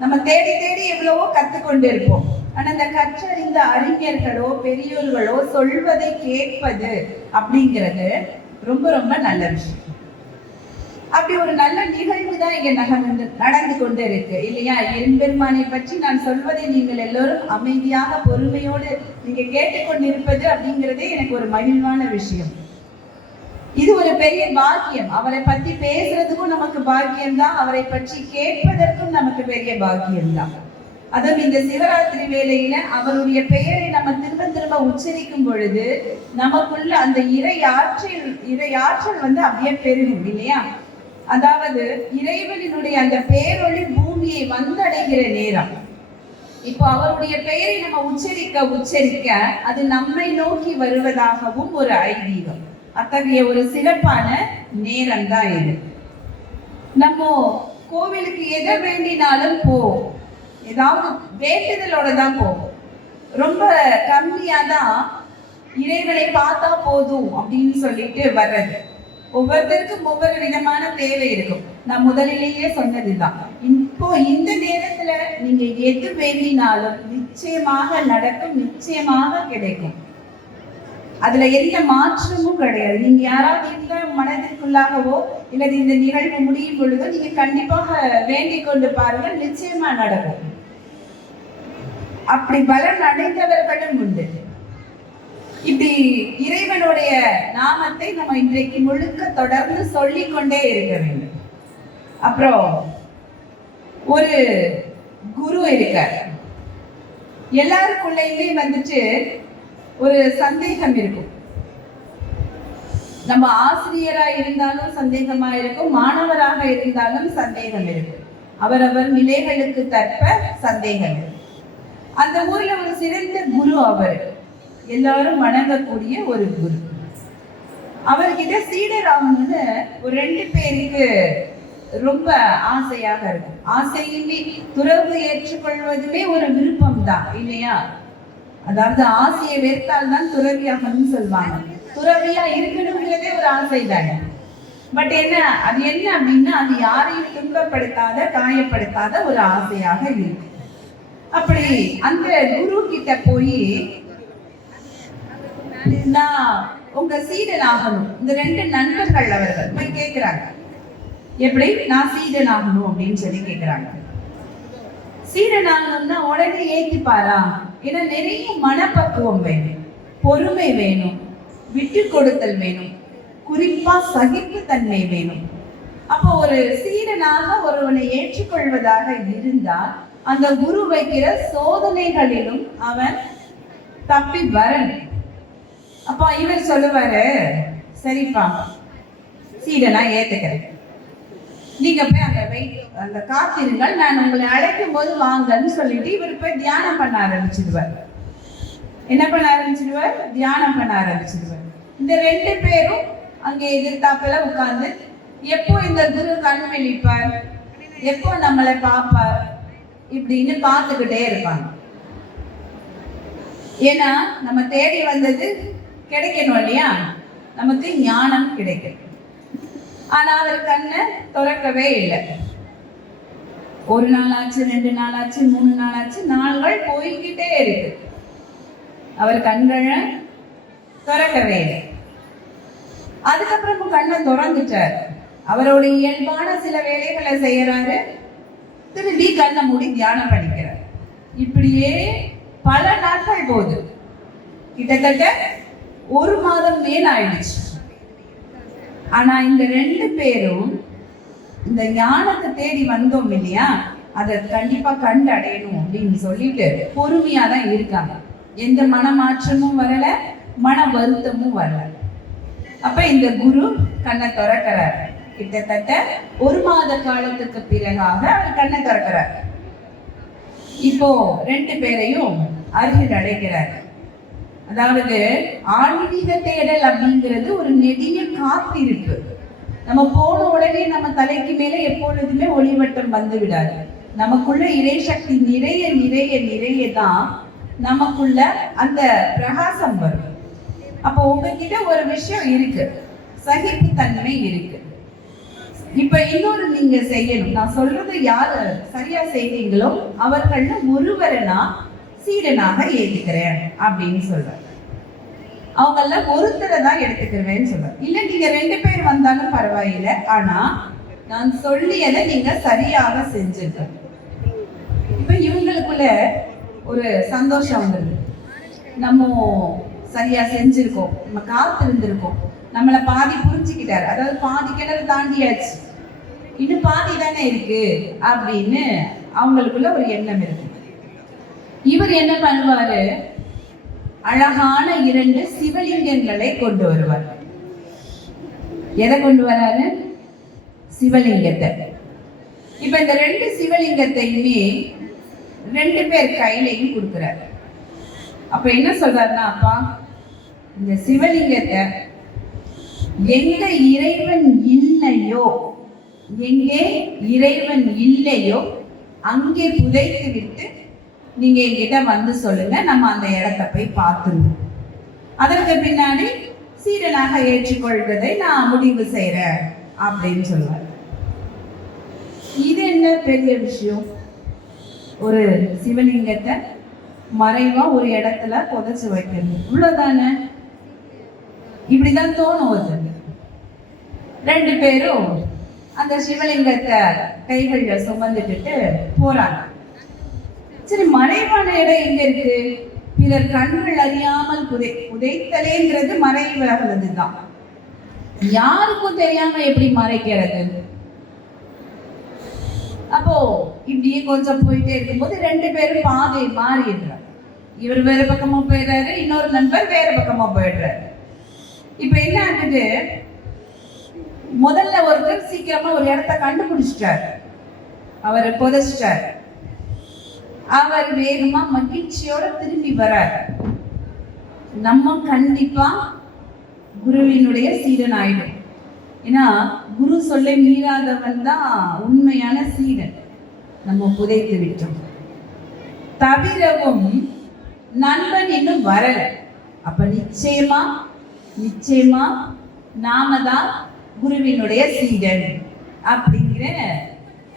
நம்ம தேடி தேடி எவ்வளவோ கத்துக்கொண்டு இருப்போம். ஆனா இந்த கற்றறிந்த அறிஞர்களோ பெரியோர்களோ சொல்வதை கேட்பது அப்படிங்கிறது ரொம்ப ரொம்ப நல்ல விஷயம். அப்படி ஒரு நல்ல நிகழ்வு தான் இங்க நடந்து கொண்டு இருக்கு இல்லையா? எம்பெருமானை பற்றி நான் சொல்வதை நீங்கள் எல்லோரும் அமைதியாக பொறுமையோடு நீங்க கேட்டுக்கொண்டிருப்பது அப்படிங்கிறதே எனக்கு ஒரு மகிழ்வான விஷயம். இது ஒரு பெரிய பாக்கியம். அவரை பற்றி பேசுறதுக்கும் நமக்கு பாக்கியம்தான், அவரை பற்றி கேட்பதற்கும் நமக்கு பெரிய பாக்கியம்தான். அதுவும் இந்த சிவராத்திரி வேளையில அவருடைய பெயரை நம்ம திரும்ப திரும்ப உச்சரிக்கும் பொழுது நமக்குள்ள அந்த இறை ஆற்றல் வந்து அப்படியே பெருகும் இல்லையா? அதாவது இறைவனுடைய அந்த பேரொளி பூமியை வந்தடைகிற நேரம். இப்போ அவருடைய பெயரை நம்ம உச்சரிக்க அது நம்மை நோக்கி வருவதாகவும் ஒரு ஐதீகம். அத்தகைய ஒரு சிறப்பான நேரம் தான் இது. நம்ம கோவிலுக்கு எதை வேண்டினாலும் ஏதாவது வேண்டுதலோட தான் போகும். ரொம்ப கம்மியா தான் இறைவனை பார்த்தா போதும் அப்படின்னு சொல்லிட்டு வர்றது. ஒவ்வொருத்தருக்கும் ஒவ்வொரு விதமான தேவை இருக்கும். நான் முதலிலேயே சொன்னதுதான். இப்போ இந்த நேரத்துல நீங்க எது வேண்டினாலும் நிச்சயமாக நடக்கும், நிச்சயமாக கிடைக்கும். அதுல எந்த மாற்றமும் கிடையாது. நீங்க யாராவது இந்த மனதிற்குள்ளாகவோ இல்லது இந்த நிகழ்வு முடியும் பொழுதோ நீங்க கண்டிப்பாக வேண்டிக் கொண்டு பாருங்கள், நிச்சயமா நடக்கும். அப்படி பலன் அடைந்தவர்களும் உண்டு. இப்படி இறைவனுடைய நாமத்தை நம்ம இன்றைக்கு முழுக்க தொடர்ந்து சொல்லிக்கொண்டே இருக்க வேண்டும். அப்புறம் ஒரு குரு இருக்கார். எல்லாருக்குள்ளேயுமே வந்துட்டு ஒரு சந்தேகம் இருக்கும். நம்ம ஆசிரியரா இருந்தாலும் சந்தேகமா இருக்கும், மாணவராக இருந்தாலும் சந்தேகம் இருக்கும். அவரவர் நிலைகளுக்கு தற்ப சந்தேகம் இருக்கும். அந்த ஊர்ல ஒரு சிறந்த குரு, அவர் எல்லாரும் வணங்கக்கூடிய ஒரு குரு. அவர்கிட்ட சீடராகணும்னு ஒரு 2 பேருக்கு ரொம்ப ஆசையாக இருக்கும். ஆசையுமே துறவு ஏற்றுக்கொள்வதுமே ஒரு விருப்பம் தான் இல்லையா? அதாவது ஆசையை வெறுத்தால் தான் துறவியாகணும்னு சொல்லுவாங்க. துறவியா இருக்கணுங்கிறதே ஒரு ஆசை தானே. பட் அது என்ன அப்படின்னா, அது யாரையும் துன்பப்படுத்தாத, காயப்படுத்தாத ஒரு ஆசையாக இருக்கு. அப்படி அந்த குரு கிட்ட போய் நான் உங்க சீடன் ஆகணும், இந்த 2 நண்பர்கள் அவர்கள் போய் கேட்கிறாங்க, எப்படி நான் சீடன் ஆகணும் அப்படின்னு சொல்லி கேட்கிறாங்க. சீடன் ஆகணும்னா உடனே ஏத்திப்பாரா? ஏன்னா நிறைய மனப்பக்குவம் வேணும், பொறுமை வேணும், விட்டு கொடுத்தல் வேணும், குறிப்பா சகிப்புத்தன்மை வேணும். அப்போ ஒரு சீடனாக ஒருவனை ஏற்றுக்கொள்வதாக இருந்தால் அந்த குரு வைக்கிற சோதனைகளிலும் அவன் தப்பி வரணும். அப்ப இவர் சொல்லுவாரு, சரிப்பா சீடனா ஏத்துக்கிறேன், நீங்க போய் அங்க காத்திருங்கள், நான் உங்களை அழைக்கும் போது வாங்கன்னு சொல்லிட்டு இவர் போய் தியானம் பண்ண ஆரம்பிச்சிடுவார். என்ன பண்ண ஆரம்பிச்சிடுவார்? தியானம் பண்ண ஆரம்பிச்சிடுவார். இந்த 2 பேரும் அங்கே எதிர்த்தாப்புல உட்கார்ந்து எப்போ இந்த குரு கண் விழிப்பார், எப்போ நம்மளை பார்ப்பார் இப்படின்னு பார்த்துக்கிட்டே இருப்பாங்க. ஏன்னா நம்ம தேடி வந்தது கிடைக்கணும் இல்லையா? நமக்கு ஞானம் கிடைக்கும். ஆனா அவர் கண்ணை திறக்கவே இல்லை. 1 நாள் ஆச்சு, 2 நாள் ஆச்சு, 3 நாள் ஆச்சு, நாள்கள் போய்கிட்டே இருக்கு. அவர் கண்களை திறக்கவே இல்லை. அதுக்கப்புறம் கண்ணை திறந்துட்டார். அவருடைய இயல்பான சில வேலைகளை செய்யறாரு, திரும்பி கண்ணை மூடி தியானம் பண்ணிக்கிறார். இப்படியே பல நாட்கள் போகுது. கிட்டத்தட்ட 1 மாதம் மேல் ஆயிடுச்சு. ஆனா இந்த 2 பேரும் இந்த ஞானத்தை தேடி வந்தோம் இல்லையா, அதை கண்டிப்பா கண்டு அடையணும் அப்படின்னு சொல்லிட்டு பொறுமையா தான் இருக்காங்க. எந்த மனமாற்றமும் வரல, மன வருத்தமும் வரல. அப்ப இந்த குரு கண்ணை திறக்கிறார். கிட்டத்தட்ட 1 மாத காலத்துக்கு பிறகாக அவர் கண்ணை திறக்கிறார். இப்போ 2 பேரையும் அருகில் அடைக்கிறார். அதாவது ஆன்மீக தேடல் அப்படிங்கிறது ஒரு நெடிய காத்திருப்பு. நம்ம போன உடனே நம்ம தலைக்கு மேலே எப்பொழுதுமே ஒளிவட்டம் வந்து விடாது. நமக்குள்ள இறைசக்தி நிறைய நிறைய நிறைய தான் நமக்குள்ள அந்த பிரகாசம் வரும். அப்போ உங்ககிட்ட ஒரு விஷயம் இருக்கு, சகிப்புத்தன்மை இருக்கு. இப்ப இன்னொரு நீங்க செய்யணும். நான் சொல்றது யாரு சரியா செய்வீங்களோ அவர்கள்ல ஒருவரை நான் சீடனாக ஏத்துக்கிறேன் அப்படின்னு சொல்றேன். அவங்கள ஒருத்தரை தான் எடுத்துக்கிறேன்னு சொல்றேன். இல்ல நீங்க 2 பேர் வந்தாலும் பரவாயில்லை, ஆனா நான் சொல்லியதை நீங்க சரியாக செஞ்சிருக்க. இப்ப இவங்களுக்குள்ள ஒரு சந்தோஷம் வந்துருது. நம்ம சரியா செஞ்சிருக்கோம், நம்ம காத்திருந்திருக்கோம், நம்மளை பாதி புரிஞ்சுக்கிட்டாரு, அதாவது பாதி கிணறு தாண்டியாச்சு, இன்னும் பாதி தானே இருக்கு அப்படின்னு அவங்களுக்குள்ள ஒரு எண்ணம் இருக்கு. இவர் என்ன பண்ணுவாரு, அழகான 2 சிவலிங்கங்களை கொண்டு வருவார். எதை கொண்டு வராரு? சிவலிங்கத்தை. இப்ப இந்த 2 சிவலிங்கத்தையுமே 2 பேர் கையிலையும் கொடுக்கிறார். அப்ப என்ன சொல்றாருன்னா, அப்பா இந்த சிவலிங்கத்தை எங்க இறைவன் இல்லையோ, எங்கே இறைவன் இல்லையோ அங்கே புதைத்து விட்டு நீங்க என்கிட்ட வந்து சொல்லுங்க, நம்ம அந்த இடத்த போய் பார்த்துருவோம். அதற்கு பின்னாடி சீடனாக ஏற்றுக்கொள்வதை நான் முடிவு செய்யறேன் அப்படின்னு சொல்லுவார். இது என்ன பெரிய விஷயம்? ஒரு சிவலிங்கத்தை மறைவா ஒரு இடத்துல புதைச்சு வைக்கிறது, இவ்வளவுதானே. இப்படிதான் தோணும். அது 2 பேரும் அந்த சிவலிங்கத்தை கைகள்ல சுமந்துட்டு போறாங்க. சரி, மறைவான இடம் எங்க இருக்கு? பிறர் கண்கள் அறியாமல் புதைத்தலேங்கிறது மறைவானது தான். யாருக்கும் தெரியாம எப்படி மறைக்கிறது? அப்போ இப்படியே கொஞ்சம் போயிட்டே இருக்கும்போது 2 பேரும் பாதை மாறிடுறாரு. இவர் வேற பக்கமா போயிடுறாரு, இன்னொரு நண்பர் வேற பக்கமா போயிடுறாரு. இப்ப என்ன ஆகுது, முதல்ல ஒருத்தர் சீக்கிரமா ஒரு இடத்த கண்டுபிடிச்சிட்டாரு, அவர் புதைச்சிட்டார். அவர் வேகமா மகிழ்ச்சியோட திரும்பி வரார். நம்ம கண்டிப்பா குருவினுடைய சீடன் ஆயிடும். ஏன்னா குரு சொல்ல மீறாதவன் தான் உண்மையான சீடன். நம்ம புதைத்து விட்டோம். தவிரவும் நண்பன் இன்னும் வரல. அப்ப நிச்சயமா நிச்சயமா நாம தான் குருவினுடைய சீடன் அப்படிங்கிற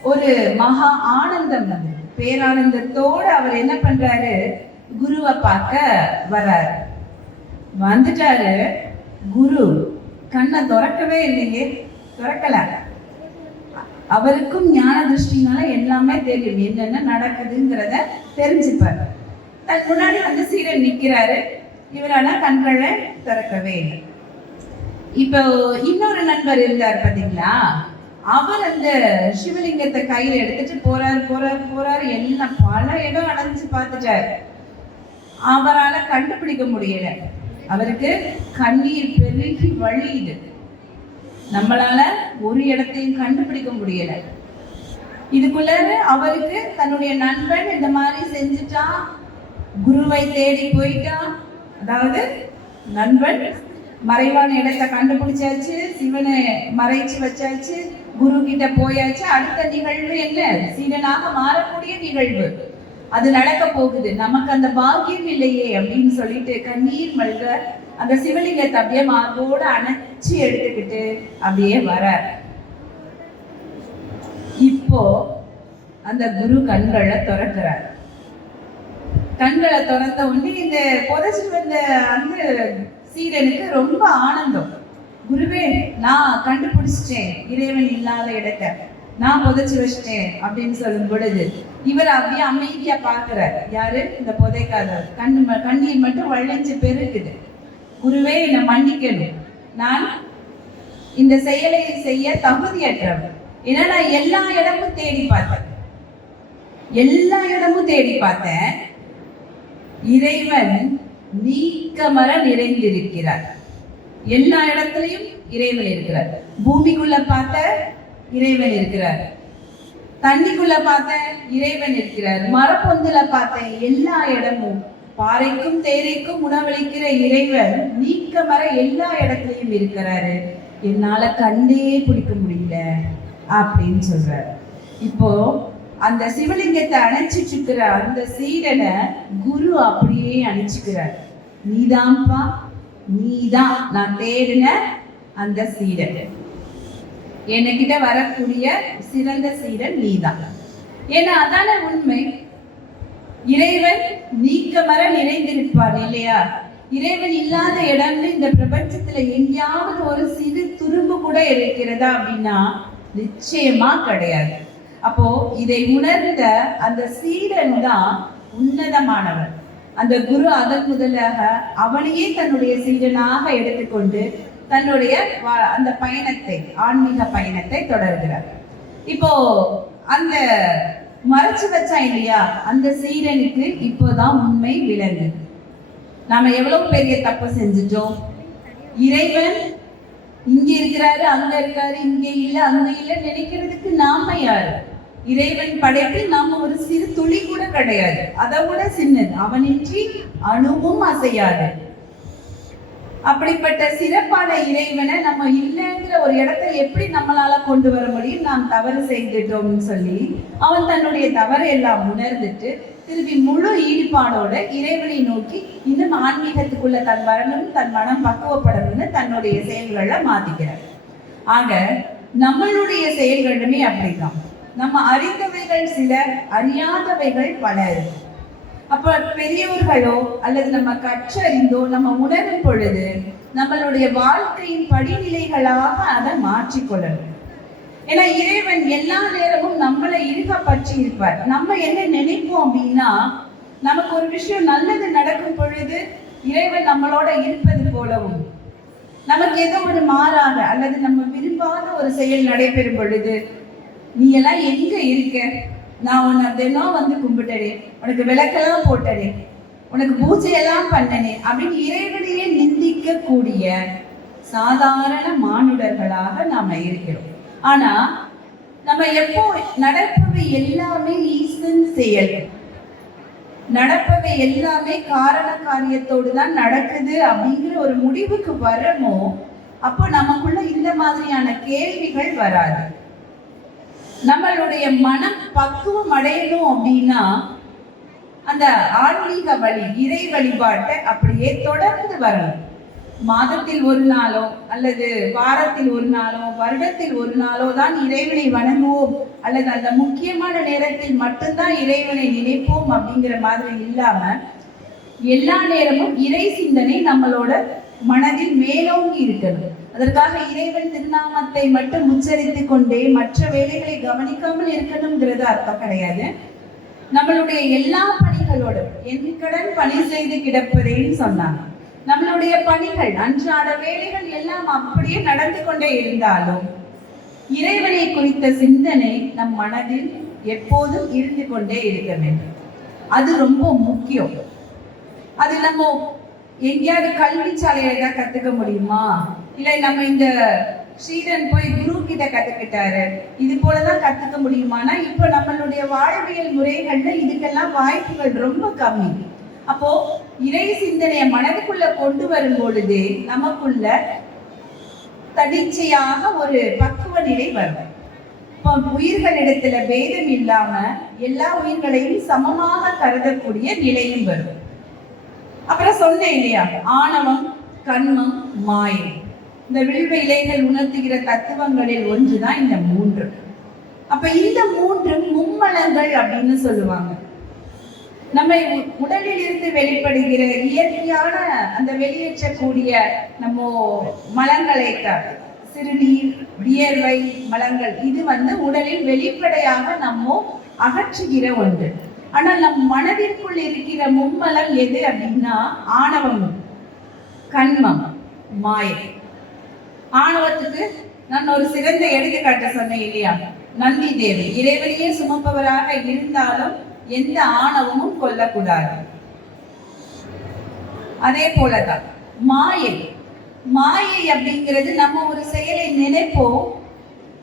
ஒரு மகா ஆனந்தம் வந்து பேரானந்தத்தோடு அவர் என்ன பண்றாரு, குருவை பார்க்க வர்றாரு. வந்துட்டாரு. குரு கண்ணை திறக்கவே இல்லையே, திறக்கல. அவருக்கும் ஞான திருஷ்டினால எல்லாமே தெரியும், என்னென்ன நடக்குதுங்கிறத தெரிஞ்சுப்பாரு. தன் முன்னாடி வந்து சீடன் நிக்கிறாரு. இவரான கண்களை திறக்கவே இல்லை. இப்போ இன்னொரு நண்பர் இருந்தார் பாத்தீங்களா, அவர் அந்த சிவலிங்கத்தை கையில எடுத்துட்டு போறாரு போறாரு போறாரு. எல்லாம் பல இடம் அடைஞ்சு பார்த்துட்டாரு. அவரால் கண்டுபிடிக்க முடியல. அவருக்கு கண்ணீர் பெருகி வழியுது. நம்மளால ஒரு இடத்தையும் கண்டுபிடிக்க முடியல. இதுக்குள்ள அவருக்கு தன்னுடைய நண்பன் இந்த மாதிரி செஞ்சுட்டா, குருவை தேடி போயிட்டான். அதாவது நண்பன் மறைவான இடத்தை கண்டுபிடிச்சாச்சு, சிவனை மறைச்சு வச்சாச்சு, குரு கிட்ட போயாச்சு. அடுத்த நிகழ்வு என்ன? சீடனாக மாறக்கூடிய நிகழ்வு அது நடக்க போகுது. நமக்கு அந்த பாக்கியம் இல்லையே அப்படின்னு சொல்லிட்டு கண்ணீர் மல்க அந்த சிவலிங்கத்தை அப்படியே மார்போடு அணைச்சி எடுத்துக்கிட்டு அப்படியே வர. இப்போ அந்த குரு கண்களை திறக்கிறார். கண்களை திறந்த உடனே இந்த புதைச்சிட்டு வந்த அந்த சீடனுக்கு ரொம்ப ஆனந்தம். குருவே, நான் கண்டுபிடிச்சிட்டேன் இறைவன் இல்லாத இடத்தை, நான் புதைச்சு வச்சிட்டேன் அப்படின்னு சொல்லும் பொழுது இவர் அப்படியே அமைதியா பார்க்கிறார். யாரு? இந்த புதைக்காதவர். கண்ணீர் மட்டும் வழிஞ்சு பெருகுது. குருவே, என்னை மன்னிக்கணும், நான் இந்த செயலை செய்ய தகுதியற்றவர். ஏன்னா நான் எல்லா இடமும் தேடி பார்த்தேன், எல்லா இடமும் தேடி பார்த்தேன். இறைவன் நீக்கமர நிறைந்திருக்கிறார். எல்லா இடத்துலையும் இறைவன் இருக்கிறார். பூமிக்குள்ள பார்த்த இறைவன் இருக்கிறார், தண்ணிக்குள்ள பார்த்த இறைவன் இருக்கிறார், மரப்பொந்துல பார்த்தேன். எல்லா இடமும் பாறைக்கும் தேரைக்கும் உணவளிக்கிற இறைவன் நீக்கமர எல்லா இடத்துலயும் இருக்கிறாரு, என்னால கண்டே பிடிக்க முடியல அப்படின்னு சொல்றாரு. இப்போ அந்த சிவலிங்கத்தை அணைச்சிட்டு இருக்கிற அந்த சீடனை குரு அப்படியே அணைச்சுக்கிறார். நீதான்ப்பா, நீதான் நான் தேடின அந்த சீடன், என்கிட்ட வரக்கூடிய சிறந்த சீடன் நீதான். ஏன்னா அதான உண்மை. இறைவன் நீக்கமர நிறைந்திருப்பார் இல்லையா? இறைவன் இல்லாத இடம்னு இந்த பிரபஞ்சத்துல எங்கேயாவது ஒரு சிறு துரும்பு கூட இருக்கிறதா அப்படின்னா நிச்சயமா கிடையாது. அப்போ இதை உணர்ந்த அந்த சீடன் தான் உன்னதமானவன். அந்த குரு அதன் முதலாக அவனையே தன்னுடைய சீடனாக எடுத்துக்கொண்டு தன்னுடைய அந்த பயணத்தை, ஆன்மீக பயணத்தை தொடர்கிறார். இப்போ அந்த மறைச்சு வச்சான் இல்லையா, அந்த சீடனுக்கு இப்போதான் உண்மை விளங்கு. நாம எவ்வளவு பெரிய தப்பு செஞ்சுட்டோம். இறைவன் இங்க இருக்கிறாரு, அங்க இருக்காரு, இங்க இல்ல அங்க இல்ல நினைக்கிறதுக்கு நாம யாரு? இறைவன் படைப்பில் நாம ஒரு சிறு துளி கூட கிடையாது, அதை விட சின்னது. அவனின்றி அணுவும் அசையாது. அப்படிப்பட்ட சிறப்பான இறைவனை நம்ம இல்லைங்கிற ஒரு இடத்தை எப்படி நம்மளால கொண்டு வர முடியும்? நாம் தவறு செய்துட்டோம்னு சொல்லி அவன் தன்னுடைய தவறை எல்லாம் உணர்ந்துட்டு திருப்பி முழு ஈடுபாடோட இறைவனை நோக்கி இன்னும் ஆன்மீகத்துக்குள்ள தன் வரணும், தன் மனம் பக்குவப்படணும்னு தன்னுடைய செயல்களை மாத்திக்கிறார். ஆக நம்மளுடைய செயல்களுமே அப்படிதான். நம்ம அறிந்தவைகள் சில, அறியாதவைகள் பல இருக்கு. அப்ப பெரியவர்களோ அல்லது நம்ம கற்றறிந்தோ நம்ம உணரும் பொழுது நம்மளுடைய வாழ்க்கையின் படிநிலைகளாக அதை மாற்றிக்கொள்ளணும். ஏன்னா இறைவன் எல்லா நேரமும் நம்மளை இருக பற்றி இருப்பார். நம்ம என்ன நினைப்போம் அப்படின்னா, நமக்கு ஒரு விஷயம் நல்லது நடக்கும் பொழுது இறைவன் நம்மளோட இருப்பது போலவும், நமக்கு ஏதோ ஒரு மாறாக அல்லது நம்ம விரும்பாத ஒரு செயல் நடைபெறும் பொழுது நீ எல்லாம் எங்க இருக்க, நான் உன்னை தினம் வந்து கும்பிட்டனே, உனக்கு விளக்கெல்லாம் போட்டனே, உனக்கு பூஜையெல்லாம் பண்ணனே அப்படின்னு இறைவனையே நிந்திக்க கூடிய சாதாரண மானுடர்களாக நாம இருக்கிறோம். ஆனா நம்ம எப்போ நடப்பவை எல்லாமே ஈசன் செயல், நடப்பவை எல்லாமே காரண காரியத்தோடு தான் நடக்குது அப்படிங்கிற ஒரு முடிவுக்கு வரமோ அப்போ நமக்குள்ள இந்த மாதிரியான கேள்விகள் வராது. நம்மளுடைய மனம் பக்குவம் அடையணும் அப்படின்னா அந்த ஆன்மீக வழி, இறை வழிபாட்டை அப்படியே தொடர்ந்து வரணும். மாதத்தில் ஒரு நாளோ அல்லது வாரத்தில் ஒரு நாளோ வருடத்தில் ஒரு நாளோ தான் இறைவனை வணங்குவோம் அல்லது அந்த முக்கியமான நேரத்தில் மட்டும்தான் இறைவனை நினைப்போம் அப்படிங்கிற மாதிரி இல்லாம எல்லா நேரமும் இறை சிந்தனை நம்மளோட மனதில் மேலோங்கி இருக்கணும். அதற்காக இறைவன் திருநாமத்தை மட்டும் உச்சரித்து கொண்டே மற்ற வேலைகளை கவனிக்காமல் இருக்கணுங்கிறது அர்த்தம் கிடையாது. நம்மளுடைய எல்லா பணிகளோடும் என் கடன் பணி செய்து கிடப்பதேன்னு சொன்னாங்க. நம்மளுடைய பணிகள், அன்றாட வேலைகள் எல்லாம் அப்படியே நடந்து கொண்டே இருந்தாலும் இறைவனை குறித்த சிந்தனை நம் மனதில் எப்போதும் இருந்து கொண்டே இருக்க வேண்டும். அது ரொம்ப முக்கியம். அது நம்ம எங்கேயாவது கல்வி சாலையில தான் கத்துக்க முடியுமா? இல்லை நம்ம இந்த ஸ்ரீடன் போய் குரு கிட்ட கத்துக்கிட்டாரு இது போலதான் கத்துக்க முடியுமானா இப்ப நம்மளுடைய வாழ்வியல் முறைகள்ல இதுக்கெல்லாம் வாய்ப்புகள் ரொம்ப கம்மி. அப்போ இறை சிந்தனையை மனதுக்குள்ள கொண்டு வரும் பொழுதே நமக்குள்ள தனிச்சையாக ஒரு பக்குவ நிலை வரும். இப்போ உயிர்களிடத்துல பேதம் இல்லாம எல்லா உயிர்களையும் சமமாக கருதக்கூடிய நிலையும் வரும். அப்புறம் சொன்னேன் இல்லையா, ஆணவம், கண்மம், மாயை, இந்த வில்வ இலைகள் உணர்த்துகிற தத்துவங்களில் ஒன்றுதான் இந்த மூன்று. அப்ப இந்த மூன்று மும்மலங்கள் அப்படின்னு சொல்லுவாங்க. நம்ம உடலில் இருந்து வெளிப்படுகிற இயற்கையான அந்த வெளியேற்றக்கூடிய நம்ம மலங்களை, சிறுநீர், வியர்வை மலங்கள், இது உடலில் வெளிப்படையாக நம்ம அகற்றுகிற ஒன்று. ஆனால் நம் மனதிற்குள் இருக்கிற மும்மலம் எது அப்படின்னா ஆணவம், கண்மம், மாயை. ஆணவத்துக்கு நான் ஒரு சிறந்த எடுத்துக்காட்ட சொன்னேன் இல்லையா, நந்தி தேவி இறைவனையே சுமப்பவராக இருந்தாலும் எந்த ஆணவமும் கொல்லக்கூடாது. அதே போலதான் மாயை. மாயை அப்படிங்கிறது நம்ம ஒரு செயலை நினைப்போம்,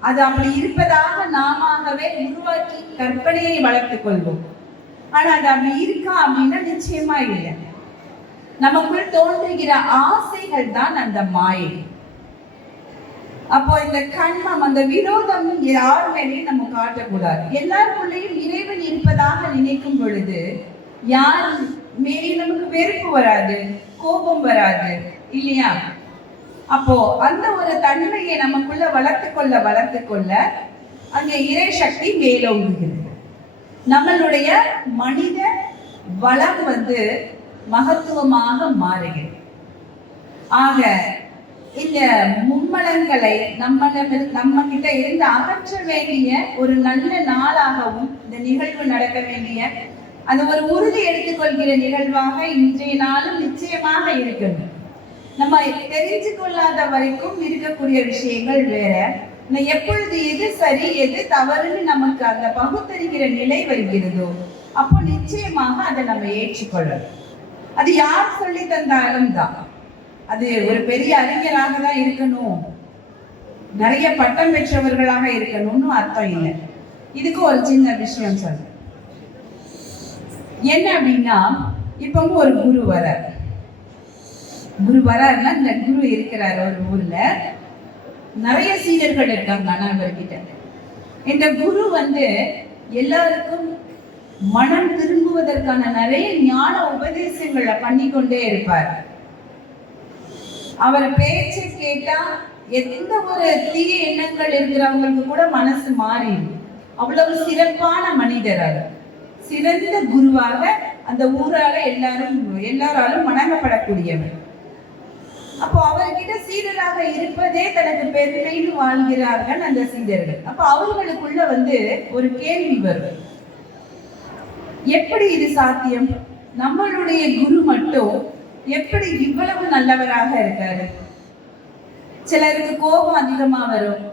அது அப்படி இருப்பதாக நாமவே உருவாக்கி கற்பனையை வளர்த்துக் கொள்வோம். ஆனா அது அப்படி இருக்கா அப்படின்னா நிச்சயமா இல்லை. நமக்குள் தோன்றுகிற ஆசைகள் தான் அந்த மாயை. அப்போ இந்த கண்மம், அந்த விரோதம் யார் மேலேயும் நம்ம காட்டக்கூடாது. எல்லாருக்குள்ளேயும் இறைவன் இருப்பதாக நினைக்கும் பொழுது யார் மேலேயும் நமக்கு வெறுப்பு வராது, கோபம் வராது, இல்லையா? அப்போ அந்த ஒரு தன்மையை நமக்குள்ள வளர்த்து கொள்ள அங்கே இறை சக்தி மேலோங்குகிறது. நம்மளுடைய மனித வளம் மகத்துவமாக மாறுகிறது. ஆக இந்த மும்மலங்களை நம்ம கிட்ட இருந்து அகற்ற வேண்டிய ஒரு நல்ல நாளாகவும் இந்த நிகழ்வு நடக்க வேண்டிய அந்த ஒரு உறுதி எடுத்துக்கொள்கிற நிகழ்வாக இன்றைய நாளும் நிச்சயமாக இருக்கணும். நம்ம தெரிஞ்சு கொள்ளாத வரைக்கும் இருக்கக்கூடிய விஷயங்கள் வேற. எப்பொழுது எது சரி எது தவறுன்னு நமக்கு அந்த பகுத்தறிகிற நிலை வருகிறதோ அப்போ நிச்சயமாக அதை நம்ம ஏற்றுக்கொள்ளணும். அது யார் சொல்லி தந்தாலும் தான். அது ஒரு பெரிய அறிஞராக தான் இருக்கணும், நிறைய பட்டம் பெற்றவர்களாக இருக்கணும்னு அர்த்தம் இல்லை. இதுக்கு ஒரு சின்ன விஷயம் சொல்ல என்ன அப்படின்னா, இப்பவும் ஒரு குரு வராருன்னா இந்த குரு இருக்கிறார் ஒரு ஊர்ல, நிறைய சீடர்கள் இருக்காங்க. ஆனா அவர்கிட்ட இந்த குரு எல்லாருக்கும் மனம் திரும்புவதற்கான நிறைய ஞான உபதேசங்களை பண்ணிக்கொண்டே இருப்பார். அவர் பேச்சை கேட்டா எந்த ஒரு தீய எண்ணங்கள் இருக்கிறவங்களுக்கு கூட மனசு மாறிடும். அவ்வளவு சிறப்பான மனிதர், அவர் சிறந்த குருவாக அந்த ஊரால எல்லாராலும் வணங்கப்படக்கூடியவர். அப்போ அவர்கிட்ட சீடராக இருப்பதே தனக்கு பெருமைன்னு வாழ்கிறார்கள் அந்த சீடர்கள். அப்ப அவர்களுக்குள்ள ஒரு கேள்வி வரும், எப்படி இது சாத்தியம்? நம்மளுடைய குரு மட்டும் எப்படி இவ்வளவு நல்லவராக இருக்காரு? சிலருக்கு கோபம் அதிகமா வரும்,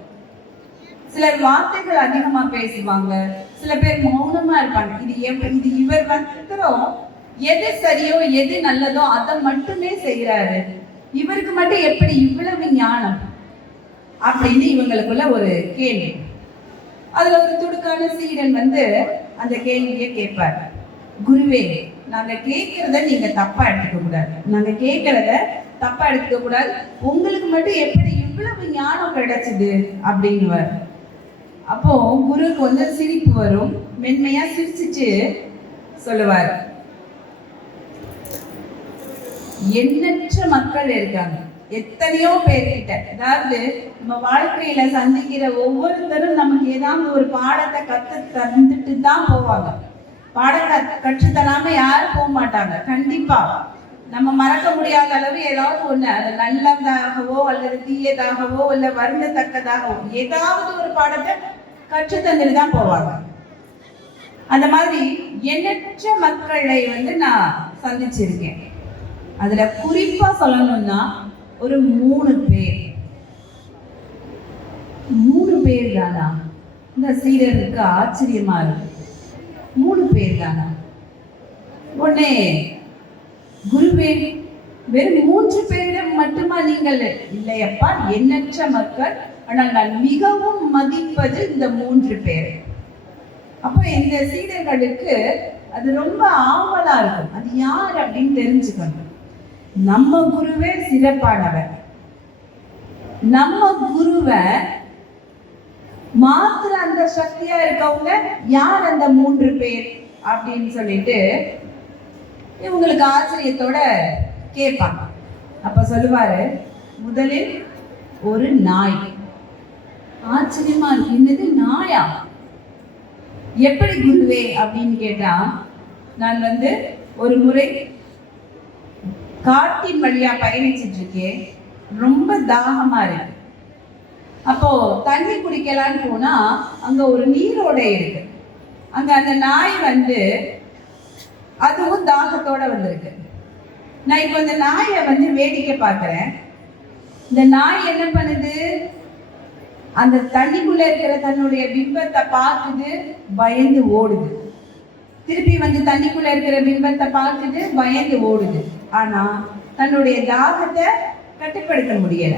சிலர் வார்த்தைகள் அதிகமா பேசுவாங்க, சில பேர் மௌனமா இருப்பாங்க. இது இவர் மாத்திரம் எது சரியோ எது நல்லதோ அதை மட்டுமே செய்யறாரு, இவருக்கு மட்டும் எப்படி இவ்வளவு ஞானம் அப்படின்னு இவங்களுக்குள்ள ஒரு கேள்வி. அதுல ஒரு துடுக்கான சீடன் அந்த கேள்வியை கேட்பார், குருவே, நாங்க கேட்கறத நீங்க தப்பா எடுத்துக்க கூடாது, உங்களுக்கு மட்டும் எப்படி இவ்வளவு ஞானம் கிடைச்சது அப்படின்னு. அப்போ குருக்கு சிரிப்பு வரும், மென்மையா சிரிச்சுட்டு சொல்லுவார், எண்ணற்ற மக்கள் இருக்காங்க, எத்தனையோ பேர்கிட்ட. அதாவது நம்ம வாழ்க்கையில சந்திக்கிற ஒவ்வொருத்தரும் நமக்கு ஏதாவது ஒரு பாடத்தை கத்து தந்துட்டு தான் போவாங்க. பாடத்தை கற்றுத்தராம யாரும் போக மாட்டாங்க. கண்டிப்பா நம்ம மறக்க முடியாத அளவு ஏதாவது ஒண்ணு, அது நல்லதாகவோ அல்லது தீயதாகவோ இல்ல வருந்தத்தக்கதாகவோ ஏதாவது ஒரு பாடத்தை கற்று தந்துட்டு தான் போவாங்க. அந்த மாதிரி எண்ணற்ற மக்களை நான் சந்திச்சிருக்கேன். அதுல குறிப்பா சொல்லணும்னா ஒரு 3 பேர் தானா? இந்த சீடருக்கு ஆச்சரியமா இருக்கு, 3 பேர் தானா? உடனே குருவே, வெறும் 3 பேரிடம் மட்டுமா நீங்கள்? இல்லையப்பா, எண்ணற்ற மக்கள், ஆனால் நான் மிகவும் மதிப்பது இந்த 3 பேர். அப்ப இந்த சீடர்களுக்கு அது ரொம்ப ஆவலா இருக்கும், அது யார் அப்படின்னு தெரிஞ்சுக்கணும். நம்ம குருவே சிறப்பானவர், நம்ம குருவை மாத்திர அந்த சக்தியா இருக்கவங்க யார் அந்த 3 பேர் அப்படின்னு சொல்லிட்டு இவங்களுக்கு ஆச்சரியத்தோட கேட்பாங்க. அப்ப சொல்லுவாரு, முதலில் ஒரு நாய். ஆச்சரியமா இருக்கு, என்னது நாயா? எப்படி குருவே அப்படின்னு கேட்டா, நான் ஒரு முறை காட்டின் வழியா பயணிச்சுட்டு இருக்கேன், ரொம்ப தாகமா இருக்கு. அப்போ தண்ணி குடிக்கலான்னு போனா அங்க ஒரு நீரோடை இருக்கு. அங்க அந்த நாய் அதுவும் தாகத்தோட வந்திருக்கு. நான் இப்போ இந்த நாயை வேடிக்கை பார்க்கிறேன். இந்த நாய் என்ன பண்ணுது? அந்த தண்ணிக்குள்ள இருக்கிற தன்னுடைய பிம்பத்தை பார்க்குது, பயந்து ஓடுது. திருப்பி தண்ணிக்குள்ள இருக்கிற பிம்பத்தை பார்க்குது, பயந்து ஓடுது. ஆனா தன்னுடைய தாகத்தை கட்டுப்படுத்த முடியல.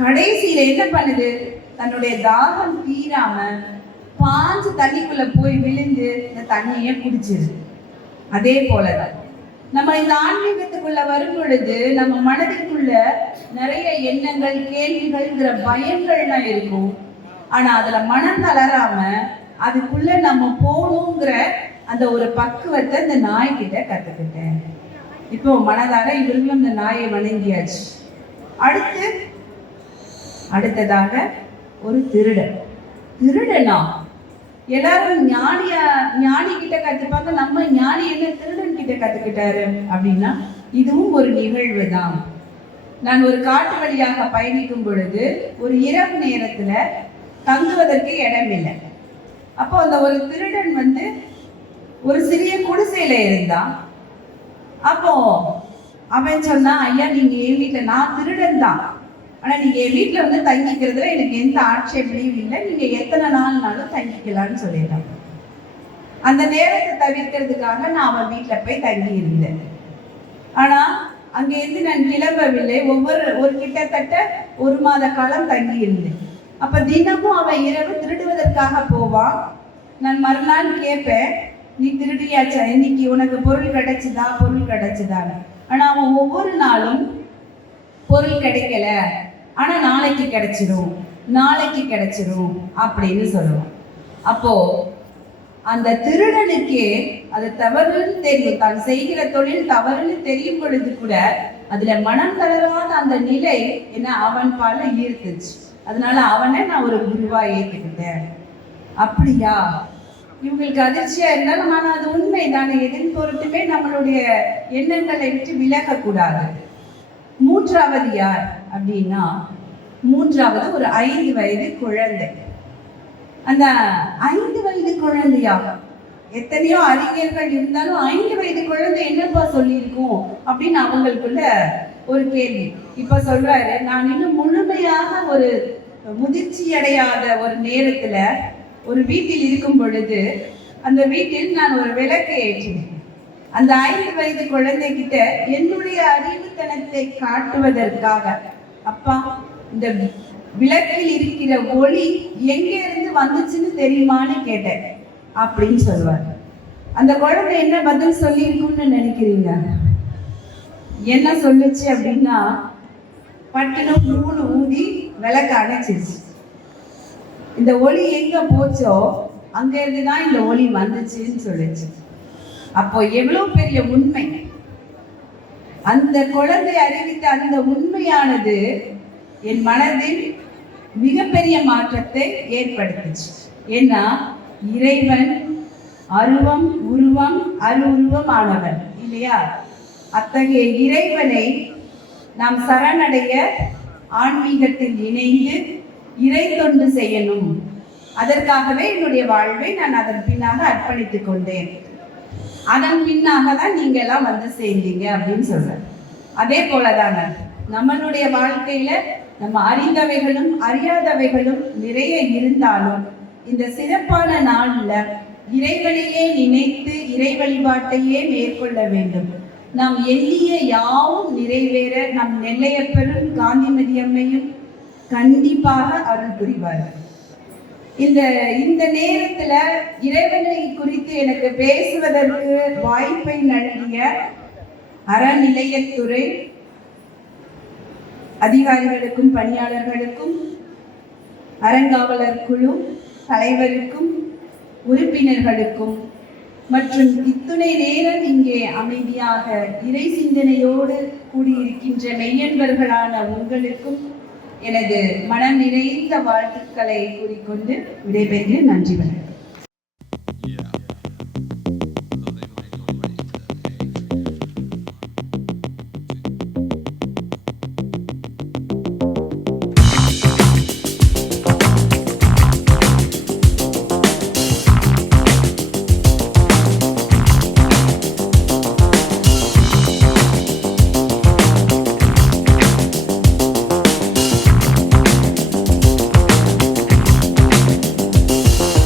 கடைசியில என்ன பண்ணுது? தன்னுடைய தாகம் தீராம பாஞ்சு தண்ணிக்குள்ள போய் விழுந்து இந்த தண்ணியை குடிச்சிருது. அதே போலதான் நம்ம இந்த ஆன்மீகத்துக்குள்ள வரும் பொழுது நம்ம மனதிற்குள்ள நிறைய எண்ணங்கள், கேள்விகள்ங்கிற பயங்கள்லாம் இருக்கும். ஆனா அதுல மனம் தளராம அதுக்குள்ள நம்ம போகணுங்கிற அந்த ஒரு பக்குவத்தை இந்த நாய்கிட்ட கத்துக்கிட்டேன். இப்போ மனதார இவர்களும் இந்த நாயை வணங்கியாச்சு. அடுத்ததாக ஒரு திருடனா எல்லாரும் ஞானி கிட்ட கத்துப்பாங்க. நம்ம ஞானி என்ன திருடன் கிட்ட கத்துக்கிட்டாரு அப்படின்னா இதுவும் ஒரு நிகழ்வு தான். நான் ஒரு காட்டு வழியாக பயணிக்கும் பொழுது ஒரு இரவு நேரத்துல தங்குவதற்கு இடம் இல்லை. அப்போ அந்த ஒரு திருடன் ஒரு சிறிய குடிசையில இருந்தான். அப்போ அவன் சொன்னான், ஐயா நீங்க என் வீட்டுல, நான் திருடன் தான், ஆனா நீங்க என் வீட்டுல தங்கிக்கிறதுல எனக்கு எந்த ஆட்சேபனையும் இல்லை, நீங்க எத்தனை நாள்னாலும் தங்கிக்கலாம்னு சொல்லிட்டான். அந்த நேரத்தை தவிர்க்கிறதுக்காக நான் அவன் வீட்டுல போய் தங்கி இருந்தேன். ஆனா அங்கிருந்து நான் கிளம்பவில்லை. ஒரு கிட்டத்தட்ட 1 மாத காலம் தங்கி இருந்தேன். அப்ப தினமும் அவன் இரவு திருடுவதற்காக போவான். நான் மறுநாள் கேட்பேன், நீ திருடியாச்சா, இன்னைக்கு உனக்கு பொருள் கிடைச்சுதான்னு. ஆனா அவன் ஒவ்வொரு நாளும் பொருள் கிடைக்கல, ஆனா நாளைக்கு கிடைச்சிரும் அப்படின்னு சொல்லுவான். அப்போ அந்த திருடனுக்கே அது தவறுன்னு தெரியும், தான் செய்கிற தொழில் தவறுன்னு தெரியும் பொழுது கூட அதுல மனம் தளராத அந்த நிலை என்ன அவன் பால ஈர்த்துச்சு. அதனால அவனை நான் ஒரு குருவா ஏற்றுக்கிட்டேன். அப்படியா, இவங்களுக்கு அதிர்ச்சியா இருந்தாலும் ஆனா அது உண்மைதானே. எதின் பொருட்டுமே நம்மளுடைய எண்ணங்களை விட்டு விலகக்கூடாது. மூன்றாவது யார் அப்படின்னா, மூன்றாவது ஒரு 5 வயது குழந்தை. அந்த 5 வயது குழந்தையா, எத்தனையோ அறிஞர்கள் இருந்தாலும் 5 வயது குழந்தை என்னப்பா சொல்லியிருக்கும் அப்படின்னு அவங்களுக்குள்ள ஒரு கேள்வி. இப்ப சொல்றாரு, நான் இன்னும் முழுமையாக ஒரு முதிர்ச்சி அடையாத ஒரு நேரத்துல ஒரு வீட்டில் இருக்கும் பொழுது அந்த வீட்டில் நான் ஒரு விளக்கை ஏற்றினேன். அந்த 5 வயது குழந்தை கிட்ட என்னுடைய அறிவுத்தனத்தை காட்டுவதற்காக, அப்பா இந்த விளக்கில் இருக்கிற ஒளி எங்க இருந்து வந்துச்சுன்னு தெரியுமான்னு கேட்டேன் அப்படின்னு சொல்லுவார். அந்த குழந்தை என்ன பதில் சொல்லி இருக்கும்னு நினைக்கிறீங்க? என்ன சொல்லுச்சு அப்படின்னா, பட்டுன்னு 3 ஊதி விளக்க அணைச்சிருச்சு. இந்த ஒளி எங்க போச்சோ அங்க இருந்துதான் இந்த ஒளி வந்துச்சுன்னு சொல்லுச்சு. அப்போ எவ்வளவு பெரிய உண்மை! அந்த குழந்தை அறிவித்த அந்த உண்மையானது என் மனதில் மிகப்பெரிய மாற்றத்தை ஏற்படுத்துச்சு. ஏன்னா இறைவன் அருவம் உருவம் அருவுருவம் ஆனவன் இல்லையா? அத்தகைய இறைவனை நாம் சரணடைய ஆன்மீகத்தில் இணைந்து இறை தொண்டு செய்யணும். அதற்காகவே என்னுடைய வாழ்வை நான் அதன் பின்னாக அர்ப்பணித்துக் கொண்டேன். அதன் பின்னாக தான் நீங்க எல்லாம் சேர்ந்தீங்க அப்படின்னு சொல்றேன். அதே போலதாங்க நம்மளுடைய வாழ்க்கையில நம்ம அறிந்தவைகளும் அறியாதவைகளும் நிறைய இருந்தாலும் இந்த சிறப்பான நாள்ல இறைவனையே நினைத்து இறை வழிபாட்டையே மேற்கொள்ள வேண்டும். நாம் எண்ணிய யாவும் நிறைவேற நம் நெல்லையப்பரும் காந்திமதி அம்மையும் கண்டிப்பாக அருள் புரிவார்கள். இந்த நேரத்துல இறைவனை குறித்து எனக்கு பேசுவதற்கு வாய்ப்பை நல்கிய அறநிலையத்துறை அதிகாரிகளுக்கும் பணியாளர்களுக்கும் அறங்காவலர் குழு தலைவருக்கும் உறுப்பினர்களுக்கும் மற்றும் இத்துணை நேரம் இங்கே அமைதியாக இறை சிந்தனையோடு கூடியிருக்கின்ற மெய்யன்பர்களான உங்களுக்கும் எனது மனம் நிறைந்த வாழ்த்துக்களை கூறிக்கொண்டு விடைபெறுகிறேன். நன்றி வணக்கம்.